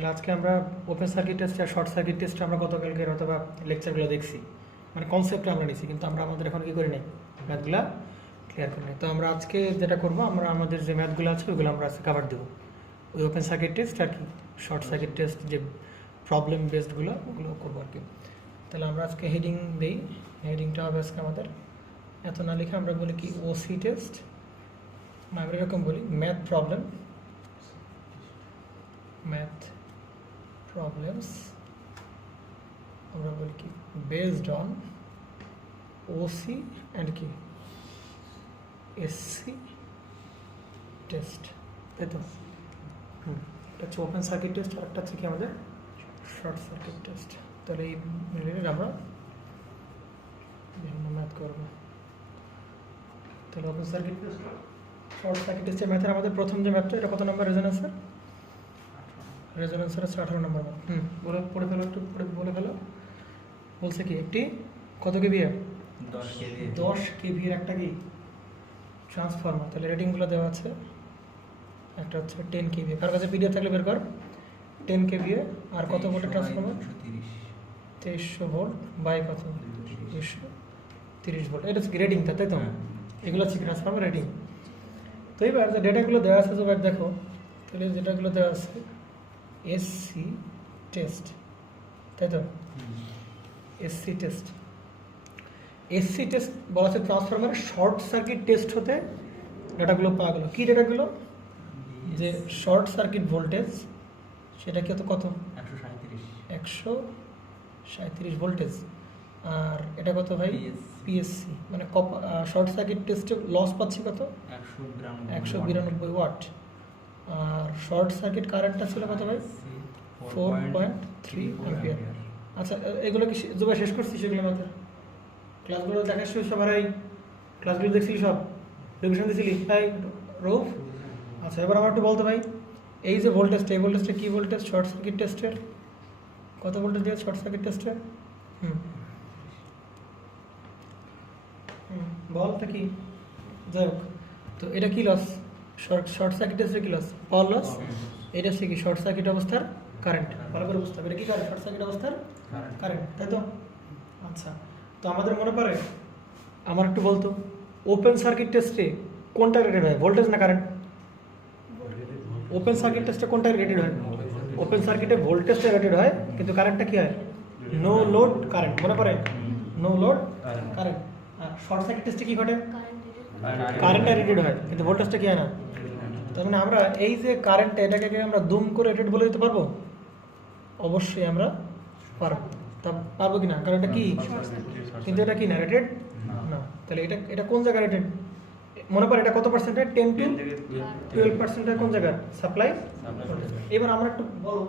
তাহলে আজকে আমরা ওপেন সার্কিট টেস্ট আর শর্ট সার্কিট টেস্ট আমরা গতকালকের অথবা লেকচারগুলো দেখছি, মানে কনসেপ্টটা আমরা নিছি, কিন্তু আমরা আমাদের এখন কী করি নাই, ম্যাথগুলো ক্লিয়ার করি নাই। তো আমরা আজকে যেটা করবো, আমরা আমাদের যে ম্যাথগুলো আছে ওইগুলো আমরা আজকে কাভার দেবো, ওই ওপেন সার্কিট টেস্ট আর কি শর্ট সার্কিট টেস্ট যে প্রবলেম বেসডগুলো ওগুলো করবো আর কি। তাহলে আমরা আজকে হেডিং দিই, হেডিংটা হবে আজকে আমাদের এত না লিখে আমরা বলি কি ওসি টেস্ট, আমরা এরকম বলি ম্যাথ প্রবলেম, ম্যাথ প্রবলেমস আমরা বলি কি বেসড অন ওসি অ্যান্ড কি এসসি টেস্ট, তাই তো? এটা হচ্ছে ওপেন সার্কিট টেস্ট, আর একটা হচ্ছে কি আমাদের শর্ট সার্কিট টেস্ট। তাহলে এই রিলেটেড আমরা বিভিন্ন ম্যাথ করবো। তাহলে open circuit test, short circuit টেস্টের ম্যাথের আমাদের প্রথম যে ম্যাথটা, এটা কত নম্বর রেজোনেন্সের? রেজোনেন্সের হচ্ছে 18 নম্বর ম্যাথ। পড়ে ফেলো, একটু বলে ফেলো। বলছে কি একটি কত কেভি, 10 কেভির একটা কি ট্রান্সফর্মার। তাহলে রেটিংগুলো দেওয়া আছে, একটা হচ্ছে 10 কেভি, কার কাছে পিডিএফ থাকলে বের কর। 10 কেভি আর কত ভোল্টের ট্রান্সফর্মার? 2300 ভোল্ট বাই কত? 230 ভোল্ট। এটা হচ্ছে রেটিংটা, তাই তো? এগুলো হচ্ছে ট্রান্সফর্মার রেটিং। তো এবার যে ডেটাগুলো দেওয়া আছে, এবার দেখো, তাহলে যেটাগুলো দেওয়া আছে এসসি টেস্ট, তাই তো? এসসি টেস্ট, এসসি টেস্ট বলা আছে ট্রান্সফরমারের শর্ট সার্কিট টেস্ট হতে ডাটাগুলো পাওয়া গেল। কী ডেটাগুলো? যে শর্ট সার্কিট ভোল্টেজ, সেটা কি কত? 137 ভোল্টেজ। আর এটা কত ভাই? পিএসসি, মানে শর্ট সার্কিট টেস্টে লস পাচ্ছি কত? 192 ওয়াট। আর শর্ট সার্কিট কারেন্টটা ছিল কত ভাই? 4.3 অ্যাম্পিয়ার। আচ্ছা, এগুলো কি যেগুলো শেষ করছি সেগুলো ম্যাথের ক্লাসগুলো দেখাচ্ছি সবাই? ক্লাসগুলো দেখছিলি সব? রিভিশন দিয়েছিলি? তাই রূপ? আচ্ছা, এবার আমার একটু বলতে ভাই, এই যে ভোল্টেজটা, এই ভোল্টেজটা কী ভোল্টেজ শর্ট সার্কিট টেস্টের? কত ভোল্টেজ দিয়েছে শর্ট সার্কিট টেস্টে? বলটা কি? যাই হোক, তো এটা কি লস? শর্ট সার্কিট টেস্টের কি লস? Power loss. এটা হচ্ছে কি শর্ট সার্কিট অবস্থার কারেন্ট। ভালো করে বুঝতে হবে, এটা কি কারেন্ট? শর্ট সার্কিট অবস্থার কারেন্ট, তাই তো? আচ্ছা, তো আমাদের মনে পড়ে, আমার একটু বলতো, ওপেন সার্কিট টেস্টে কোনটা রেটেড হয়, ভোল্টেজ না কারেন্ট? ওপেন সার্কিট টেস্টে কোনটা রেটেড হয়? ওপেন সার্কিটে ভোল্টেজটা রেটেড হয়, কিন্তু কারেন্টটা কি হয়? No load current. মনে পড়ে? No load current. আর শর্ট সার্কিট টেস্টে কি ঘটে? কারেন্টটা রেটেড হয়, কিন্তু ভোল্টেজটা কি হয় না। তার মানে আমরা এই যে কারেন্টটা, এটাকে আমরা দুম করে রেটেড বলে দিতে পারবো? অবশ্যই আমরা পারবো। তা পারবো কি না? কারণ এটা কি, কিন্তু এটা কি না, রেটেড না। তাহলে এটা কোন জায়গায় রেটেড? মনে পড়ে এটা কত পার্সেন্টের? 10 to 12% কোন জায়গায়? সাপ্লাই। এবার আমরা একটু বলো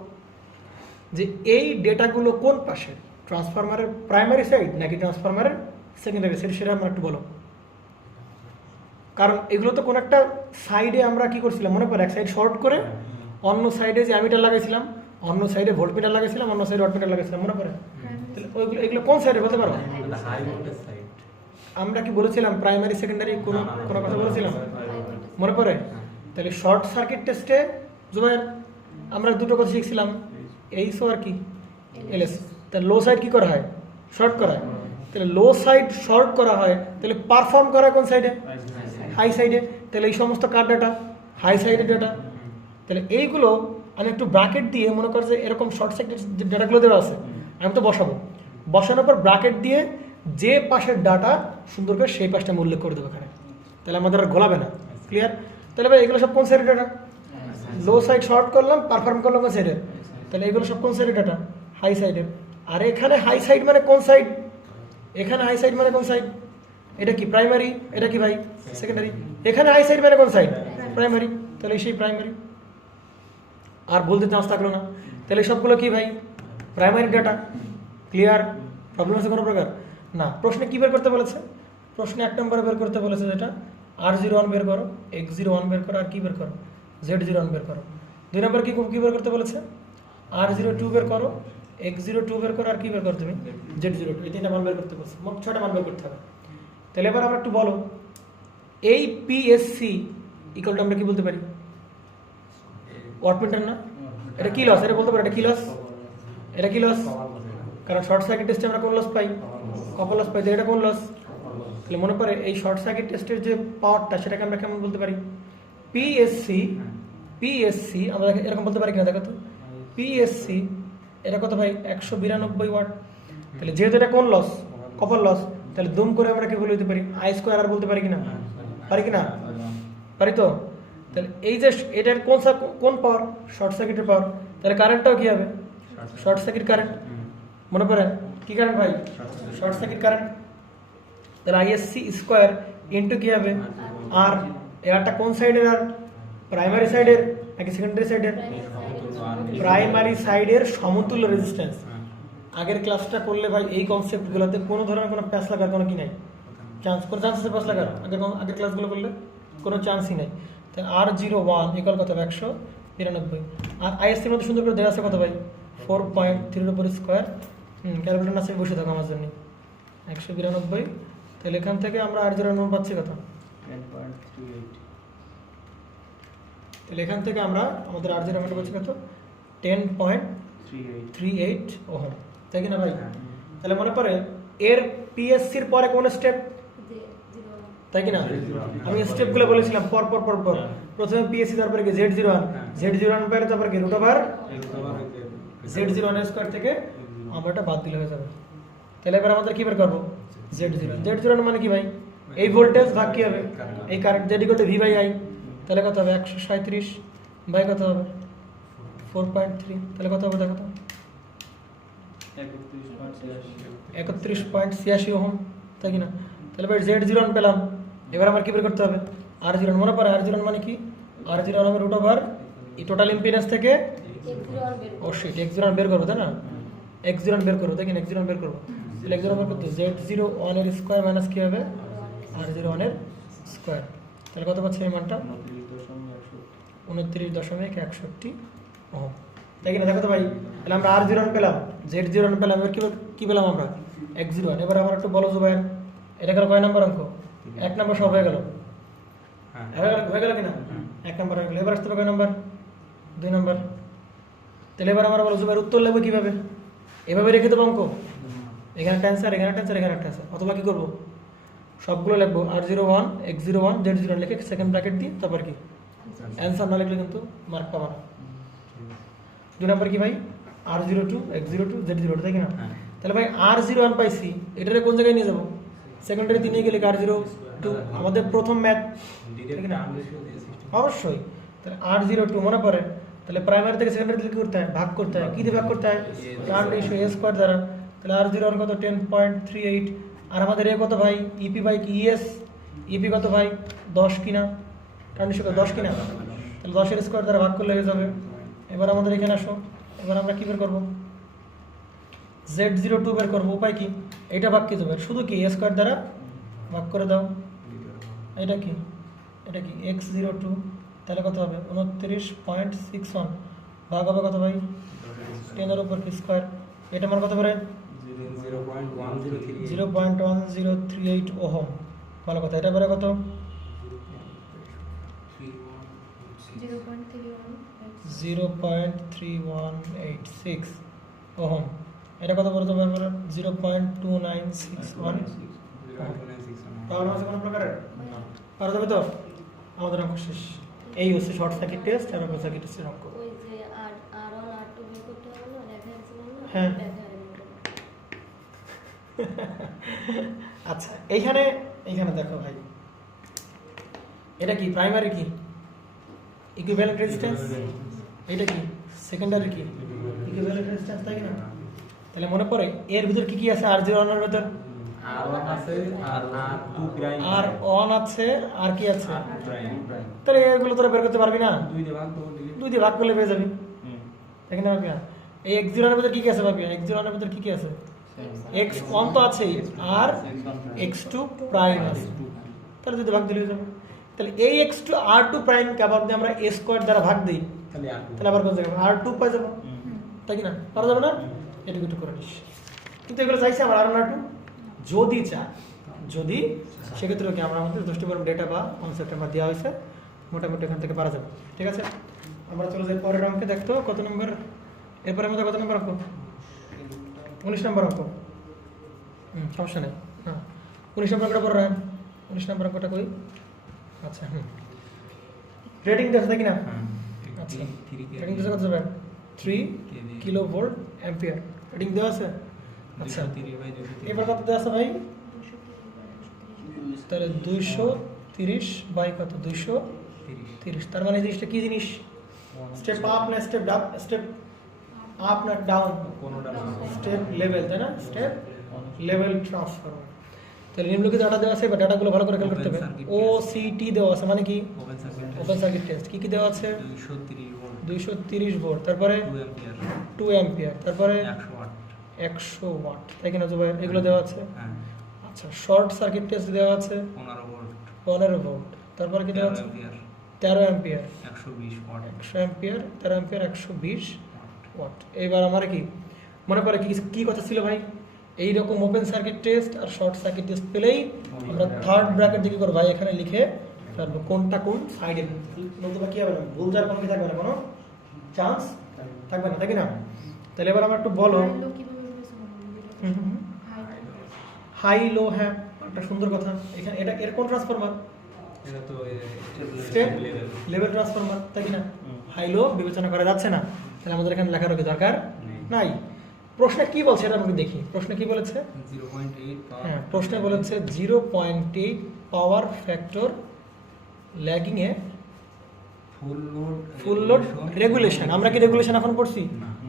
যে এই ডেটাগুলো কোন পাশে, ট্রান্সফরমারের প্রাইমারি সাইড নাকি ট্রান্সফরমারের সেকেন্ডারি সাইড, সেটা আমরা একটু বলো। কারণ এগুলো তো কোন একটা সাইডে আমরা কি করছিলাম মনে পড়ে, এক সাইড শর্ট করে অন্য সাইডে যে অ্যামিটার লাগাইছিলাম, অন্য সাইডে ভোল্টমিটার লাগাইছিলাম, অন্য সাইডে ওয়াটমিটার লাগাইছিলাম, মনে পড়ে? তাহলে ওইগুলো এগুলো কোন সাইডে বলতে পারো? আমরা কি বলেছিলাম প্রাইমারি সেকেন্ডারি কোনো কথা বলেছিলাম? মনে পড়ে? তাহলে শর্ট সার্কিট টেস্টে জুবাইর আমরা দুটো কথা শিখছিলাম, এইসও আর কি এলএস। তাহলে লো সাইড কি করা হয়? শর্ট করা হয়। তাহলে লো সাইড শর্ট করা হয়, তাহলে পারফর্ম করা কোন সাইডে? হাই সাইডে। তাহলে এই সমস্ত কার ডাটা? হাই সাইডের ডাটা। তাহলে এইগুলো আমি একটু ব্র্যাকেট দিয়ে, মনে কর যে এরকম শর্ট সার্কিট যে ডাটাগুলো দেওয়া আছে, আমি তো বসাবো, বসানোর পর ব্র্যাকেট দিয়ে যে পাশের ডাটা সুন্দর করে সেই পাশটা উল্লেখ করে দেবো এখানে, তাহলে আমাদের আর গোলাবে না। ক্লিয়ার? তাহলে ভাই এগুলো সব কোন সাইডের ডাটা? লো সাইড শর্ট করলাম, পারফর্ম করলাম কোন সাইডে? তাহলে এগুলো সব কোন সাইডের ডাটা? হাই সাইডের। আর এখানে হাই সাইড মানে কোন সাইড? এখানে হাই সাইড মানে কোন সাইড? এটা কি প্রাইমারি, এটা কি ভাই সেকেন্ডারি? এখানে হাই সাইড মানে কোন সাইড? প্রাইমারি। তাহলে সেই প্রাইমারি, আর বলতে চান্স থাকলো না। তাহলে সবগুলো কি ভাই? Primary data. ক্লিয়ার? প্রবলেম আছে কোনো প্রকার? না। প্রশ্নে কী বের করতে বলেছে? প্রশ্নে 1 নম্বরে বের করতে বলেছে যেটা R01 বের করো, X01 বের করো, আর কি বের করো? Z01 বের করো। 2 নম্বর কি বের করতে বলেছে? R02 বের করো, X02 বের করো, আর কি বের করো তুমি? Z02। এই 3টা মান বের করতে বলছে, মোট 6টা মান বের করতে হবে। তাহলে এবার আমরা একটু বলো, এই পিএসসি ইকুয়াল টু আমরা কি বলতে পারি? ওয়াটমিটার না? এটা কি লস, এটা বলতে পারো এটা কি লস, এটা কি লস, কারণ শর্ট সার্কিট টেস্টে আমরা কোন লস পাই, কপার লস পাই, এটা কোন লস। তাহলে মনে পড়ে এই শর্ট সার্কিট টেস্টের যে পাওয়ারটা সেটাকে আমরা কেমন বলতে পারি, পিএসসি, পিএসসি আমরা এরকম বলতে পারি কিনা দেখো তো, পিএসসি এটা কত ভাই 192 ওয়াট। তাহলে যেহেতু এটা কোন লস, কপার লস, তাহলে দুম করে আমরা কি বলতে পারি, আই স্কোয়ার আর বলতে পারি কিনা, পারি কিনা, পারি তো। তাহলে এই যে এটার কোন পাওয়ার, শর্ট সার্কিটের পাওয়ার, তাহলে কারেন্টটাও কি হবে, শর্ট সার্কিট কারেন্ট। মনে পড়ে কি কারেন্ট ভাই, শর্ট সার্কিট কারেন্ট। তাহলে আইএসসি স্কোয়ার ইন্টু কি হবে আর, এরটা কোন সাইডের আর, প্রাইমারি সাইডের নাকি সেকেন্ডারি সাইডের, প্রাইমারি সাইডের সমতুল্য রেজিস্ট্যান্স। আগের ক্লাসটা করলে ভাই এই কনসেপ্টগুলোতে কোনো ধরনের কোনো প্যাচ লাগার কোনো কি নাই, কোনো চান্স আছে প্যাচ লাগার, আগের ক্লাসগুলো করলে কোনো চান্সই নাই। তাহলে R01 ইকুয়াল কত 192, আর আইএসসির মধ্যে সুন্দর করে দেওয়া আছে কত ভাই 4.3 উপর স্কোয়ার, ক্যালকুলেটর আছে বসে থাকো আমার জন্য 192। তাহলে এখান থেকে আমরা R01 পাচ্ছি কত, 10.38। তাহলে এখান থেকে আমরা আমাদের R01 পাচ্ছি কত 10.38 ওহম, তাই কি না ভাই। তাহলে মনে পড়ে এর পিএসসির পরে কোন স্টেপ, তাই কি না, আমি স্টেপগুলো বলেছিলাম পর পর পর পর, প্রথমে পিএসসি তারপরে কি Z01, Z01 পেলে তারপরে কি রুট ওভার Z01 এর স্কয়ার থেকে আমরা এটা বাদ দিলে হয়ে যাবে। তাহলে এবার আমাদের কি বের করব, Z01, Z01 মানে কি ভাই, এই ভোল্টেজ ভাগ কি হবে এই current, Z equal to V by I, তাহলে কত হবে 137 বাই কত হবে 4.3, তাহলে কত হবে দেখো তো 31.86 ওহম, তাই কি না। তাহলে ভাই Z01 পেলাম, এবার আমার কি বের করতে হবে R01। মনে পড়ে R01 মানে কি, R01 হবে রুট ওভার এই টোটাল ইম্পিডেন্স থেকে অবশ্যই X01 বের করবো, তাই না, X01 বের করবো, তাই কি না, X01 বের করবো। তাহলে X01 বের করতে Z01 এর স্কোয়ার মাইনাস কি হবে R01 এর স্কোয়ার, তাহলে কত পাচ্ছি এই মানটা 29.61 ওহম, তাই কি না। দেখো তো ভাই তাহলে আমরা R01 পেলাম, Z01 পেলাম, এবার কি পেলাম আমরা X01। এবার আমার একটু বলো জুবাইর, এটা গেল কয় নাম্বার অঙ্ক, 1 নাম্বার সব হয়ে গেল, হয়ে গেল কিনা 1 নাম্বার হয়ে গেল। এবার আসতে হবে কয় নাম্বার 2 নাম্বার। তাহলে এবার আমরা বলো জুবাইর উত্তর লিখবো কিভাবে, এভাবে রেখে দেবো অঙ্ক, এখানে একটা অ্যান্সার, এখানে একটা অ্যান্সার, এখানে একটা অ্যান্সার, অথবা কি করবো সবগুলো লিখবো R01 X01 Z01 লিখে সেকেন্ড ব্র্যাকেট দিই, তারপর কি অ্যান্সার না লিখলে কিন্তু মার্ক পাবা না। 2 নাম্বার কি ভাই R02 X02 Z02, তাই কিনা। তাহলে ভাই R01 পাইছি, এটারে কোন জায়গায় নিয়ে যাবো, সেকেন্ডারি নিয়ে গেলে R02 আমাদের প্রথম ম্যাথ, ঠিক না অবশ্যই। তাহলে R02 মনে পড়ে, তাহলে প্রাইমারি থেকে সেকেন্ডারি দিকে করতে হয়, ভাগ করতে হয়, কি দিয়ে ভাগ করতে হয় R স্কোয়ার দ্বারা। তাহলে R01 কত 10.38, আর আমাদের এ কত ভাই ইপি বাই কি ইএস, ইপি কত ভাই 10 কিনা, ট্রান্সফার কত 10 কিনা, তাহলে 10 এর স্কোয়ার দ্বারা ভাগ করলে হয়ে যাবে। এবার আমাদের এখানে আসো, এবার আমরা কি বের করবো Z02 বের করবো, উপায় কি, এটা ভাগ কি যাবে শুধু কি a স্কোয়ার দ্বারা ভাগ করে দাও, এটা কি X02, তাহলে কত হবে 29.61 ভাগ হবে কত ভাই 10 এর উপর কি স্কোয়ার, এটা আমার কত করে 0.1038 ওহম, ভালো কথা। এটা পরে কত 0.3186 ওহম, এটা কত বলতে পারবো 0.2961 পাওয়ার আছে কোনো প্রকারের, পারা যাবে তো, আমাদের অঙ্ক শেষ। এই হচ্ছে শর্ট সার্কিট টেস্ট এবং ওপেন সার্কিট টেস্টের অঙ্ক। হ্যাঁ আচ্ছা, এইখানে দেখো ভাই, এটা কি প্রাইমারি কি ইকুইভ্যালেন্ট রেজিস্ট্যান্স, এটা কি সেকেন্ডারি কি ইকুইভ্যালেন্ট রেজিস্ট্যান্স, তাই না। তাহলে মনে পড়ে এর ভিতর কি কি আছে, R01 এর ভিতর R1 আছে, R1 আছে, আর কি আছে, তাহলে এগুলো তোরা বের করতে পারবি না, 2 দিয়ে ভাগ করলে পেয়ে যাবি, দেখেন পারবি না। এই X01 এর ভিতর কি কি আছে পাবি, X01 এর ভিতর কি কি আছে, X1 তো আছেই আর X2 প্রাইম আছে, তাহলে 2 দিয়ে ভাগ দিলে হয়ে যাবে। তাহলে এই X2 R2 প্রাইম কে আবার যদি আমরা a স্কয়ার দ্বারা ভাগ দিই, তাহলে আবার কোন জায়গায় R2 পাই যাব, তাই কি না, পারা যাবে না, এটুকু একটু করে নিস। কিন্তু এগুলো চাইছে আমার R1 R2 যদি চায়, যদি সেক্ষেত্রে কি আমরা আমাদের যথেষ্ট পরিমাণ ডেটা বা কনসেপ্ট আমরা দেওয়া হয়েছে, মোটামুটি এখান থেকে পারা যাবে, ঠিক আছে। আমরা চলে যাই পরের অঙ্কে, দেখতো কত নম্বর, এরপরে আমাদের কত নম্বর অঙ্ক? 19 নম্বর অঙ্ক। সমস্যা নেই। হ্যাঁ 19 নম্বর অঙ্কটা পড়ো রায়ন। 19 নম্বর অঙ্কটা কই? আচ্ছা রেটিং দেওয়া আছে কি না? আচ্ছা রেটিং দেওয়া কত যাবে? 3 কিলো ভোল্ট অ্যাম্পিয়ার রেটিং দেওয়া আছে। আচ্ছা এবার কত দেওয়া আছে ভাই? তাহলে 230 বাই কত? 230। তার মানে জিনিসটা কি জিনিস? স্টেপ আপ না স্টেপ ডাউন? স্টেপ আপ না ডাউন? স্টেপ লেভেল, তাই না? Step level transformer. তাহলে নিম্নলিখিত ডাটা দেওয়া আছে, বা ডাটাগুলো ভালো করে খেয়াল করতে হবে। OCT দেওয়া আছে, মানে কি? Open circuit test. কি কি দেওয়া আছে? 230 ভোল্ট, তারপরে 2 অ্যাম্পিয়ার, তারপরে 100 ওয়াট, তাই কিনা জুবাইর? এগুলো দেওয়া আছে। আচ্ছা শর্ট সার্কিট টেস্ট দেওয়া আছে 15 ভোল্ট, তারপরে কি দেওয়া আছে? 13 অ্যাম্পিয়ার, 100 অ্যাম্পিয়ার, 13 অ্যাম্পিয়ার, 120 ওয়াট। এবার আমার কি মনে পড়ে কি কথা ছিল ভাই? এইরকম ওপেন সার্কিট টেস্ট আর শর্ট সার্কিট টেস্ট পেলেই আমরা থার্ড ব্র্যাকেট দিকে করবো ভাই, এখানে লিখে ফেলবো কোনটা কোন সাইডে, নতুবা কি হবে না, ভুল যাওয়ার কোনো কি থাকবে না, কোনো চান্স থাকবে না, তাই কি না? তাহলে এবার আমার একটু বলো হাই লো। হ্যাঁ একটা সুন্দর কথা। এখানে এটা এর কোন ট্রান্সফরমার? স্টেপ লেভেল ট্রান্সফরমার, তাই কি না? হাই লো বিবেচনা করা যাচ্ছে না, তাহলে আমাদের এখানে লেখার কি দরকার নাই। প্রশ্নে কি বলছে এটা আমাকে দেখি। প্রশ্নে কি বলেছে? 0.8 হ্যাঁ প্রশ্নে বলেছে 0.8 পাওয়ার ফ্যাক্টর ল্যাগিং এ ফুল লোড রেগুলেশন। আমরা কি রেগুলেশন এখন পড়ছি?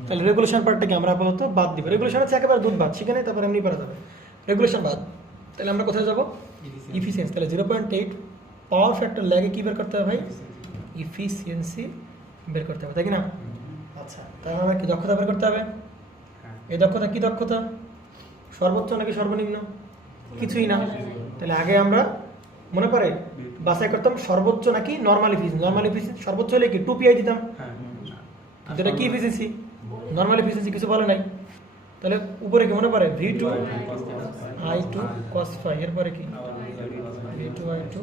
তাহলে রেগুলেশন পার্টটা কি আমরা আপাতত বাদ দিব। রেগুলেশন হচ্ছে একেবারে দুধ বাদ, শিখে নেই তারপর এমনি পারা যাবে। রেগুলেশন বাদ, তাহলে আমরা কোথায় যাব? ইফিসিয়েন্সি। তাহলে 0.8 পাওয়ার ফ্যাক্টর ল্যাগে কি বের করতে হবে ভাই? ইফিসিয়েন্সি বের করতে হবে, তাই কি না? আচ্ছা তাহলে আমরা কি দক্ষতা বের করতে হবে? এই দক্ষতা কি দক্ষতা? সর্বোচ্চ নাকি সর্বনিম্ন? কিছুই না। তাহলে আগে আমরা মনে পড়ে বাছাই করতাম সর্বোচ্চ নাকি নর্মাল এফিসিয়েন্সি। নর্মাল এফিসিয়েন্সি সর্বোচ্চ হলে কি 2 PI দিতাম। যেটা কি এফিসিয়েন্সি? নর্মাল এফিসিয়েন্সি কিছু বলে নাই। তাহলে উপরে কি মনে পড়ে? V2 I2 cos phi, এরপরে কি V2 I2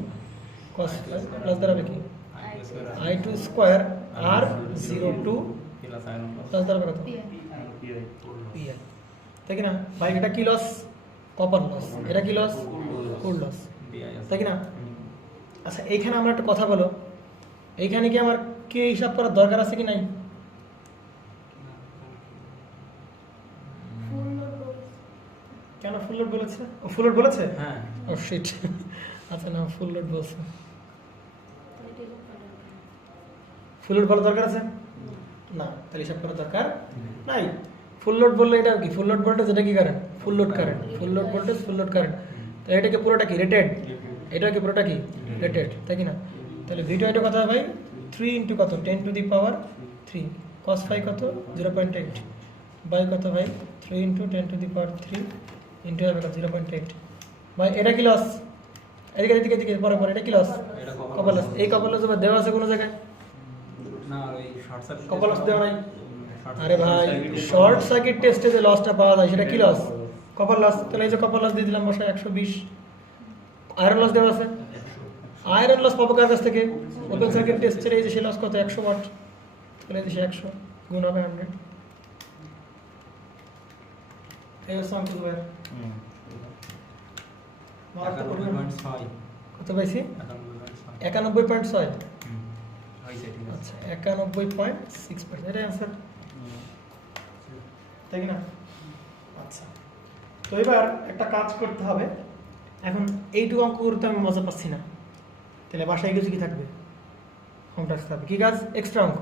cos phi plus দাঁড়াবে কি I2 স্কয়ার আর 02 প্লাস দাঁড়াবে কত? PI, তাই কি না ভাই? এটা কি লস? Copper loss. এটা কি লস? কোর লস, তাই কি না? আচ্ছা এইখানে আমরা একটা কথা বলো, এইখানে কি আমার কে হিসাব করার দরকার আছে কি নাই? কেন ফুল লোড বলেছে? ও ফুল লোড বলেছে? হ্যাঁ ও শিট। আচ্ছা না ফুল লোড বলছে। ফুল লোড বলার দরকার আছে না, তাহলে হিসাব করার দরকার নাই। ফুল লোড বললে এটা কি? ফুল লোড ভোল্টেজ, এটা কি current? Full load current. Full load voltage, full load current. তাহলে এটাকে পুরোটা কি রেটেড? এটা কি পুরোটা কি রেটেড, তাই কি না? তাহলে ভিডিও এটা কথা ভাই 3 ইন্টু কত? 10 to the power 3 cos phi কত? 0.8 বাই কত ভাই? 3 into 10 to the power 3 into হবে কত? 0.8 ভাই। এটা কি লস? এদিকে এদিকে এদিকে পরে পরে এটা কি লস? Copper loss. এই কপার লস দেওয়া আছে কোনো জায়গায়? না ওই শর্ট সার্কিট কপার লস দেওয়া নাই। আরে ভাই শর্ট সার্কিট টেস্টে যে লসটা পাওয়া যায় সেটা কি লস? Copper loss. তাহলে এই যে কপার লস দিয়ে দিলাম বসে 120। আয়রন লস দেওয়া আছে। আয়রন লস পাবো কার কাছ থেকে? ওপেন সার্কিট টেস্টের এই যে সে লস কত? 100 ওয়াট। তাহলে এই যে 100 গুণ হবে 100। এই হচ্ছে অঙ্ক ভাই। কত পাইছি? 91.6। আচ্ছা 91.6%, এটাই অ্যান্সার, তাই না? আচ্ছা তো এবার একটা কাজ করতে হবে। এখন এইটুকু অঙ্ক করতে আমি মজা পাচ্ছি না, তাহলে বাসায় কিছু কি থাকবে? হোম টাস্ক থাকবে। কি কাজ? এক্সট্রা অঙ্ক।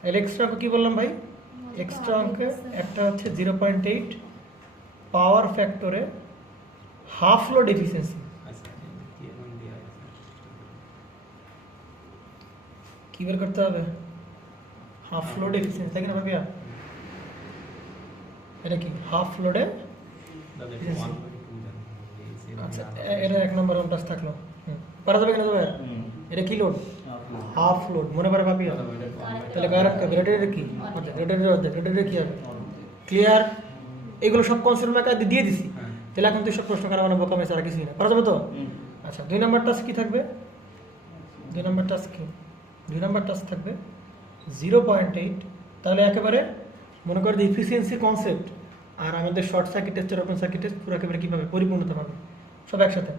তাহলে এক্সট্রা অঙ্ক কি বললাম ভাই? এক্সট্রা অঙ্কে একটা হচ্ছে 0.8 পাওয়ার ফ্যাক্টরে হাফ লোড এফিসিয়েন্সি। কি বের করতে হবে? হাফ লোড এফিসিয়েন্সি, তাই না ভাবিয়া? এটা কি হাফ লোডে? আচ্ছা এটা 1 নম্বর হোম টাস্ক থাকলো। পারা যাবে কিনা যাবে? এটা কি লোড? হাফ লোড, মনে পড়ে ভাবিয়া? তাহলে রেটের কি? রেটের কি হবে? ক্লিয়ার? এগুলো সব কনসেপ্ট আকারে দিয়ে দিছি। তাহলে এখন তুই সব প্রশ্ন করা মানে বোকা মেসে আর কিছুই না, পারা যাবে তো? আচ্ছা 2 নম্বর টাস্ক কি থাকবে? 2 নম্বর টাস্ক কি? 2 নম্বর টাস্ক থাকবে 0.8, তাহলে একেবারে মনে করো যে ইফিসিয়েন্সি কনসেপ্ট আর আমাদের শর্ট সার্কিট টেস্টের ওপেন সার্কিট টেস্ট পুরো একেবারে কীভাবে পরিপূর্ণতা পাবে সব একসাথে।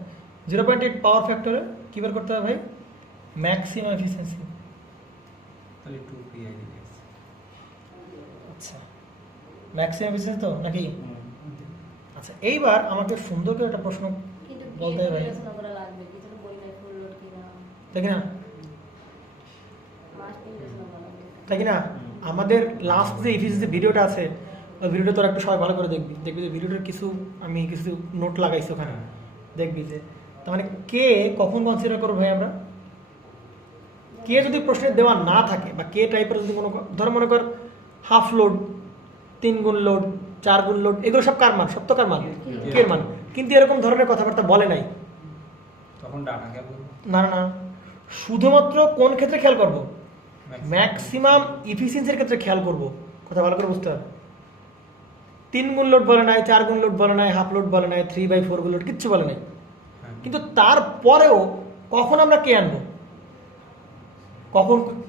0.8 পাওয়ার ফ্যাক্টরে কী বের করতে হবে ভাই? Maximum efficiency. তাহলে 2 PI ডিগ্রি। আচ্ছা, ম্যাক্সিমাম এফিসিয়েন্সি তো নাকি? আচ্ছা, এইবার আমাকে সুন্দর করে একটা প্রশ্ন কিন্তু বলতে হবে ভাই, বিবেচনা করা লাগবে কিছু তো বলি নাই ফুল লোড কিনা তাই কি না? মাস্ট বিবেচনা করা লাগবে তাই কি না? আমাদের লাস্ট যে এফিসিয়েন্সি ভিডিওটা আছে ওই ভিডিওটা তোরা একটু সবাই ভালো করে দেখবি যে ভিডিওটার আমি কিছু নোট লাগাইছি ওখানে, দেখবি যে তার মানে কে কখন কনসিডার করবো ভাই আমরা? কে যদি প্রশ্নের দেওয়া না থাকে বা কে টাইপের যদি কোনো ধরো মনে কর হাফ লোড, 3 গুণ লোড, 4 গুণ লোড, এগুলো সব কার মান? সব তো কার মান? কে মান। কিন্তু এরকম ধরনের কথাবার্তা বলে নাই। তখন ডাটা কে বলবো? না না না, শুধুমাত্র কোন ক্ষেত্রে খেয়াল করব? ম্যাক্সিমাম ইফিসিয়েন্সির ক্ষেত্রে খেয়াল করব। কথা ভালো করে বুঝতে হবে। 3 গুণ লোড বলে নাই, 4 গুণ লোড বলে নাই, হাফ লোড বলে নাই, 3/4 গুণ লোড কিচ্ছু বলে নাই। কিন্তু তারপরেও কখন আমরা কে আনবো?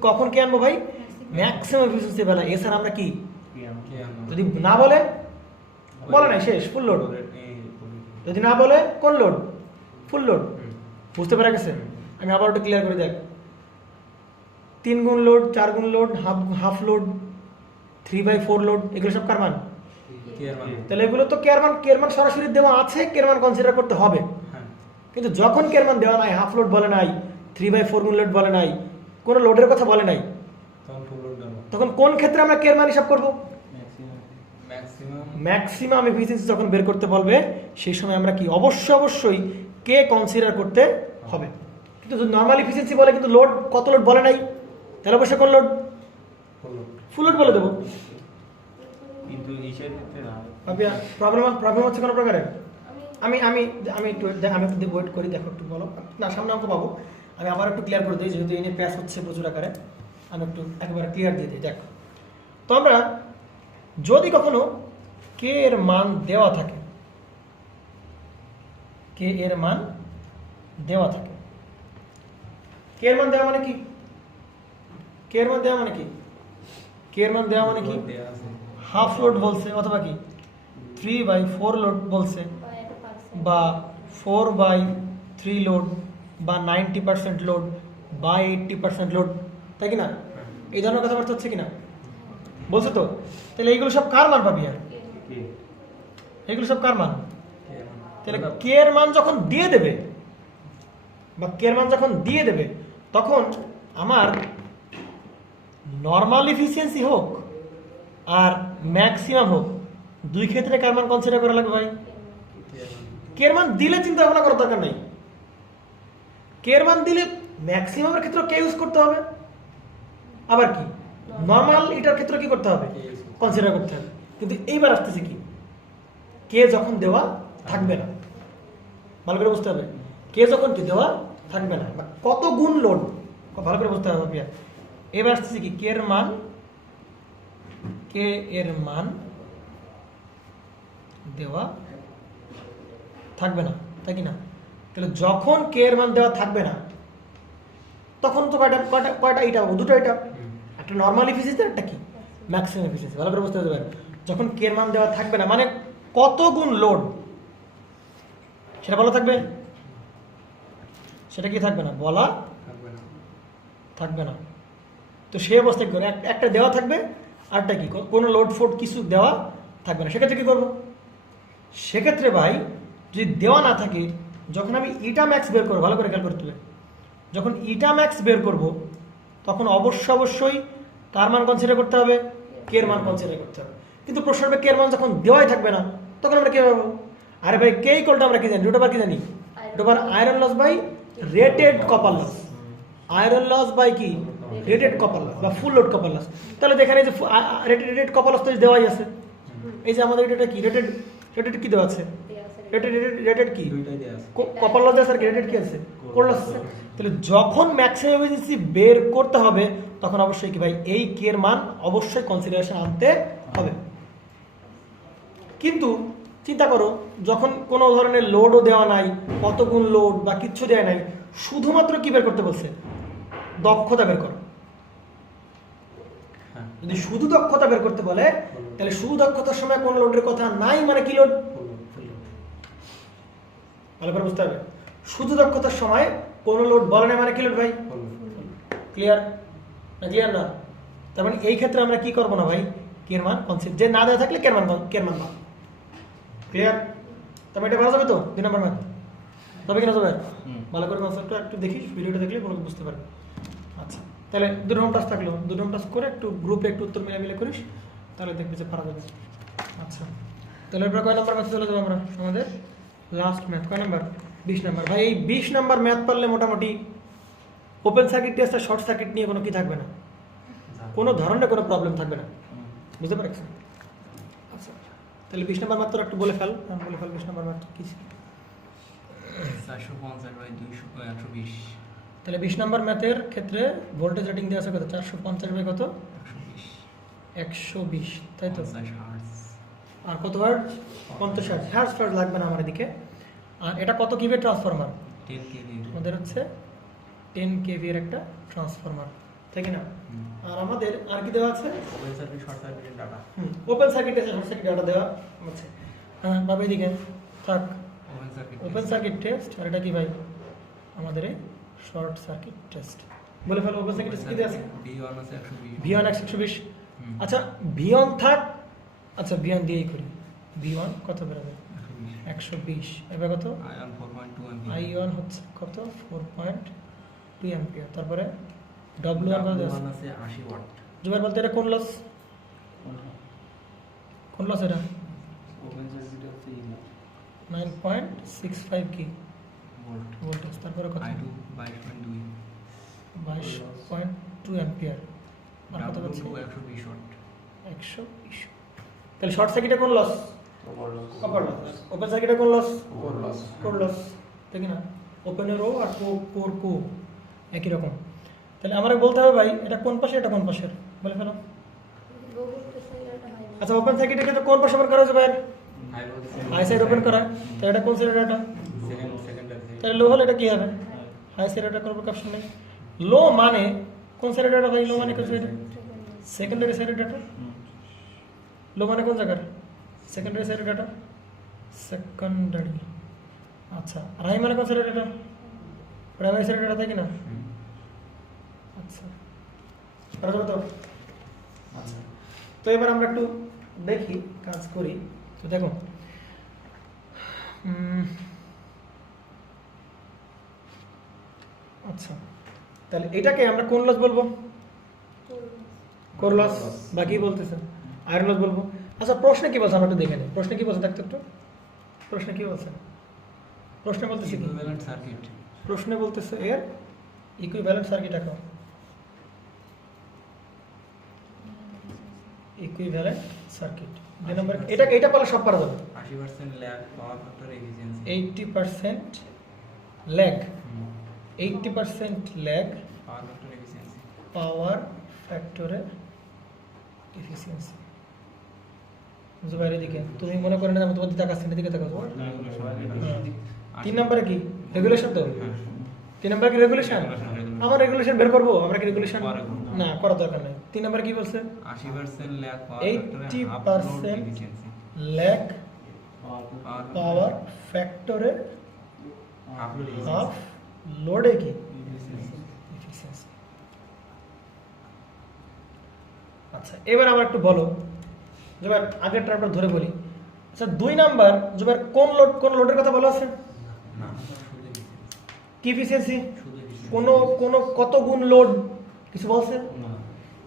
কখন কে আনবো ভাই? ম্যাক্সিমাম এফিসিয়েন্সি বেলা। এছাড়া আমরা কি যদি না বলে নাই শেষ ফুল লোড, যদি না বলে কোন লোড? Full load. বুঝতে পারা গেছে? আমি আবার একটু ক্লিয়ার করে দেখ। 3 গুণ লোড, 4 গুণ লোড, হাফ লোড, 3/4 লোড, এগুলো সব কার মান? তাহলে এগুলো তো কেয়ার মান সরাসরি দেওয়া আছে, কেয়ার মান কনসিডার করতে হবে। কিন্তু যখন কেয়ার মান দেওয়া নাই, হাফ লোড বলে নাই, 3/4 গুণ লোড বলে নাই, কোনো লোডের কথা বলে নাই, তখন কোন ক্ষেত্রে আমরা কেয়ার মান হিসাব করবো? ম্যাক্সিমাম এফিসিয়েন্সি যখন বের করতে বলবে সেই সময় আমরা কি অবশ্যই কে কনসিডার করতে হবে। কিন্তু যদি নর্মাল এফিসিয়েন্সি বলে কিন্তু লোড কত লোড বলে নাই, তাহলে অবশ্যই কোন লোড? ফুল লোড বলে দেবো। কিন্তু এইসব ক্ষেত্রে না প্রবলেম হচ্ছে কোনো প্রকারের? আমি একটু ওয়েট করি, দেখো একটু বলো না, সামনে অঙ্ক পাবো। আমি আবার একটু ক্লিয়ার করে দিই, যেহেতু এনে প্যাস হচ্ছে প্রচুর আকারে, আমি একটু একেবারে ক্লিয়ার দিয়ে দিই। দেখো তো আমরা যদি কখনো কে এর মান দেওয়া থাকে, কে এর মান দেওয়া থাকে, কে এর মান দেওয়া মানে কি? কে এর মান দেওয়া মানে কি? কে এর মান দেওয়া মানে কি? হাফ লোড বলছে, অথবা কি 3/4 লোড বলছে, বা 4/3 লোড, বা 90% লোড, বা 80% লোড, তাই কি না? এই ধরনের কথাবার্তা হচ্ছে কিনা? বলছে তো। তাহলে এইগুলো সব কার মান পাবি? আর এগুলো সব কার মান? তাহলে কে এর মান যখন দিয়ে দেবে, বা কে এর মান যখন দিয়ে দেবে, তখন আমার নর্মাল এফিসিয়েন্সি হোক আর ম্যাক্সিমাম হোক, দুই ক্ষেত্রে কার মান কনসিডার করা লাগবে ভাই? কে এর মান দিলে চিন্তা ভাবনা করার দরকার নাই। কে এর মান দিলে ম্যাক্সিমামের ক্ষেত্রে কে ইউজ করতে হবে, আবার কি নর্মাল এটার ক্ষেত্রে কি করতে হবে? কনসিডার করতে হবে। কিন্তু এইবার আসতেছে কি, কে যখন দেওয়া থাকবে না, ভালো করে বুঝতে হবে। কে যখন কি দেওয়া থাকবে না, বা কত গুণ লোড, ভালো করে বুঝতে হবে। এবার আসতেছে কি, কে এর মান দেওয়া থাকবে না, তাই কি না? তাহলে যখন কে এর মান দেওয়া থাকবে না, তখন তো কয়টা এটা পাবো? দুটো এটা, একটা নর্মাল এফিসিয়েন্সি, একটা কি ম্যাক্সিমাম এফিসিয়েন্সি। ভালো করে বুঝতে হবে। যখন কে এর মান দেওয়া থাকবে না মানে কত গুণ লোড, সেটা বলা থাকবে? সেটা কি থাকবে না? বলা থাকবে না। তো সেই অবস্থায় করে একটা দেওয়া থাকবে, আরটা কি কোনো লোড ফোড কিছু দেওয়া থাকবে না। সেক্ষেত্রে কি করবো? সেক্ষেত্রে ভাই যদি দেওয়া না থাকে, যখন আমি ইটা ম্যাক্স বের করবো, ভালো করে খেয়াল করতে হবে, যখন ইটা ম্যাক্স বের করব তখন অবশ্যই কার মান কনসিডার করতে হবে? কে এর মান কনসিডার করতে হবে। কিন্তু প্রশ্ন হবে কে এর মান যখন দেওয়াই থাকবে না, তখন আমরা কে পাবো? আরে ভাই কে ইকুয়ালটা আমরা কি জানি? রুট ওভার কি জানি? Root over iron loss by rated copper loss. Iron loss by কি? রেটেড কপার লস বা ফুল লোড কপার লস। তাহলে দেখেন এই যে রেটেড কপার লস তো দেওয়াই আছে। এই যে আমাদের এটা কি রেটেড কি দেওয়া আছে? রেটেড কি কপার লস আছে, আর রেটেড কি আছে? কোর লস আছে। তাহলে যখন ম্যাক্সিমাম এফিসিয়েন্সি বের করতে হবে, তখন অবশ্যই কি ভাই এই কে এর মান অবশ্যই কনসিডারেশন আনতে হবে। কিন্তু চিন্তা করো, যখন কোনো ধরনের লোডও দেওয়া নাই, কত গুণ লোড বা কিচ্ছু দেওয়া নাই, শুধুমাত্র কি বের করতে বলছে? দক্ষতা বের করো। যদি শুধু দক্ষতা বের করতে বলে তাহলে শুধু দক্ষতার সময় কোন লোডের কথা নাই মানে কি লোড, ভালো করে বুঝতে হবে। শুধু দক্ষতার সময় কোন লোড বলে না মানে কি লোড ভাই, ক্লিয়ার না? ক্লিয়ার না? তার মানে এই ক্ষেত্রে আমরা কি করবো না ভাই, কে এর মান কনসেপ্ট যে না দেওয়া থাকলে কে এর মান পাবো, ক্লিয়ার? তবে এটা ভালো যাবে তো 2 নম্বর ম্যাথ তবে কিনা যাবে? ভালো করে কনসেপ্টটা একটু দেখিস, ভিডিওটা দেখলে কোনো বুঝতে পারবে। আচ্ছা তাহলে 2 নম্বর টাস্ক থাকলো, 2 নম্বর টাস্ক করে একটু গ্রুপে একটু উত্তর মিলে করিস, তাহলে দেখবি যে পারা যাবে। আচ্ছা তাহলে এরপর কয় নম্বর ম্যাথ চলে যাবো আমরা, আমাদের লাস্ট ম্যাথ কয় নম্বর, 20 নম্বর। ভাই এই 20 নম্বর ম্যাথ পারলে মোটামুটি ওপেন সার্কিট টেস্ট আর শর্ট সার্কিট নিয়ে কোনো কি থাকবে না, কোনো ধরনের কোনো প্রবলেম থাকবে না, বুঝতে পারছেন? আচ্ছা তাহলে 20 নম্বর ম্যাথ তোর একটু বলে ফেল, আমি বলে ফেল 20 নম্বর ম্যাথ কি ছিল। 450/200 তাহলে 20 নম্বর ম্যাথের ক্ষেত্রে ভোল্টেজ রেটিং দেওয়া আছে কত, 450/কত, 120, তাই তো? আর কত হার্টজ, 50 হার্টজ। হার্টজ লাগবে না আমার এদিকে। আর এটা কত কিভি ট্রান্সফরমার, 10 কেভি আমাদের হচ্ছে 10 কেভি এর একটা ট্রান্সফরমার, ঠিক না? আর আমাদের আর কি দেওয়া আছে, ওপেন সার্কিট শর্ট সার্কিটের data, open circuit test short circuit data দেওয়া আছে। হ্যাঁ বাবা এদিকে থাক, ওপেন সার্কিট টেস্ট। আর এটা কি ভাই, আমাদের এই শর্ট সার্কিট টেস্ট। বলে ফেলো ওপেন সার্কিট টেস্ট কি দেওয়া আছে, V1 আছে 120, V1 120। আচ্ছা V1 থাক, আচ্ছা V1 দিয়েই করি। V1 কত বেরোবে, 120। এবার কত, আয়ন 4.2 অ্যাম্পিয়ার, I1 হচ্ছে কত, 4.2 অ্যাম্পিয়ার। তারপরে W1 কত দেওয়া আছে, W1 আছে 80 ওয়াট। জুবাইর বলতে এটা কোন লস, কোন লস এটা, ওপেন সার্কিট আছে 9.65 কি ভোল্ট। ভোল্টেজ। তারপরে কত, I2 22.2, 22.2 অ্যাম্পিয়ার। আর কত W2 পাচ্ছি, 120 ওয়াট। 120। তাহলে শর্ট সার্কিটে কোন লস, কপার লস। ওপেন সার্কিটে কোন লস, কোর লস, ঠিক না? ওপেনের ও আর কোর কো একই রকম। তাহলে আমাকে বলতে হবে ভাই এটা কোন পাশে, এটা কোন পাশের, বলে ফেলো। আচ্ছা ওপেন সার্কিটের ক্ষেত্রে কোন পাশে ওপেন করা হয়েছে ভাই, হাই সাইড ওপেন করা, তাহলে এটা কোন সাইড, এটা সেকেন্ডারি তাহলে লো হলে এটা কি হবে, হাই সাইড, এটা কোনো অপশন নেই। লো মানে কোন সাইড এটা ভাই, লো মানে কোন সাইড, সেকেন্ডারি সাইড ডাটা। লো মানে কোন জায়গার, সেকেন্ডারি সাইড ডাটা, সেকেন্ডারি। আচ্ছা আর হাই মানে কোন side data, primary side data, তাই কি না? আচ্ছা করা যাবে তো? আচ্ছা তো এবার আমরা একটু দেখি, কাজ করি। তো দেখো আচ্ছা তাহলে এটাকে আমরা কোন লস বলবো, কোর লস, বাকি বলতেছে আয়রন লস বলবো। আচ্ছা প্রশ্নে কি বলছে আমরা একটু দেখে নিই, প্রশ্নে কি বলছে দেখতো একটু, প্রশ্নে কি বলছে, প্রশ্নে বলতেছে কি, ইকুইভ্যালেন্ট সার্কিট, প্রশ্নে বলতেছে এর ইকুইভ্যালেন্ট সার্কিট আঁকো, ইকুইভ্যালেন্ট সার্কিট। দুই নম্বর এটা পারলে সব পারা যাবে। 80% lag, power factor, efficiency, 80% lag, 80% lag, power factor, efficiency, power ফ্যাক্টরের এফিসিয়েন্সি। জুবাইরের দিকে তুমি মনে করেন আমি তোমার দিকে তাকাচ্ছি না, দিকে তাকাচ্ছ। 3 নম্বরে কি রেগুলেশন, তো 3 নম্বরে কি রেগুলেশন, আমার রেগুলেশন বের করবো আমরা, কি রেগুলেশন না করার দরকার নাই। 3 নম্বরে কি বলছে, 80% ল্যাগ, 80% ল্যাগ, পাওয়ার ফ্যাক্টরের হাফ লোডে কি এফিসিয়েন্সি। আচ্ছা এবার আমরা একটু বলো জুবাইর, আগেরটা আমরা ধরে বলি। আচ্ছা 2 নাম্বার জুবাইর কোন লোডের কথা বলা আছে, না কি এফিসিয়েন্সি, শুধু কোন কত গুণ লোড কিছু বলছে।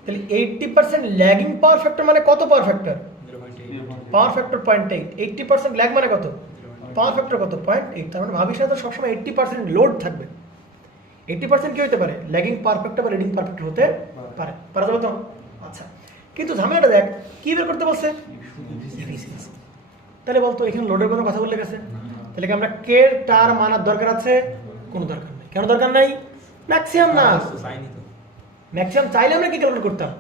তাহলে 80% ল্যাগিং পাওয়ার ফ্যাক্টর মানে কত power factor, 0.8, power factor 0.8। 80% lag মানে কত, পাওয়ার ফ্যাক্টর কত, 0.8। তার মানে ভাবিস না তো সবসময় 80% লোড থাকবে। 80% কি হতে পারে, ল্যাগিং পাওয়ার ফ্যাক্টর বা লিডিং পাওয়ার ফ্যাক্টর হতে পারে, পারা যাবে তো? আচ্ছা কিন্তু ঝামেলাটা দেখ কি বের করতে বলছে, efficiency। তাহলে বলতো এখানে লোডের কোনো কথা বলে গেছে, তাহলে কি আমরা কে টার মানার দরকার আছে, কোনো দরকার নেই। কেন দরকার নাই, ম্যাক্সিমাম না, চাইনি তো, ম্যাক্সিমাম চাইলে আমরা কি ক্যালকুলেট করতাম,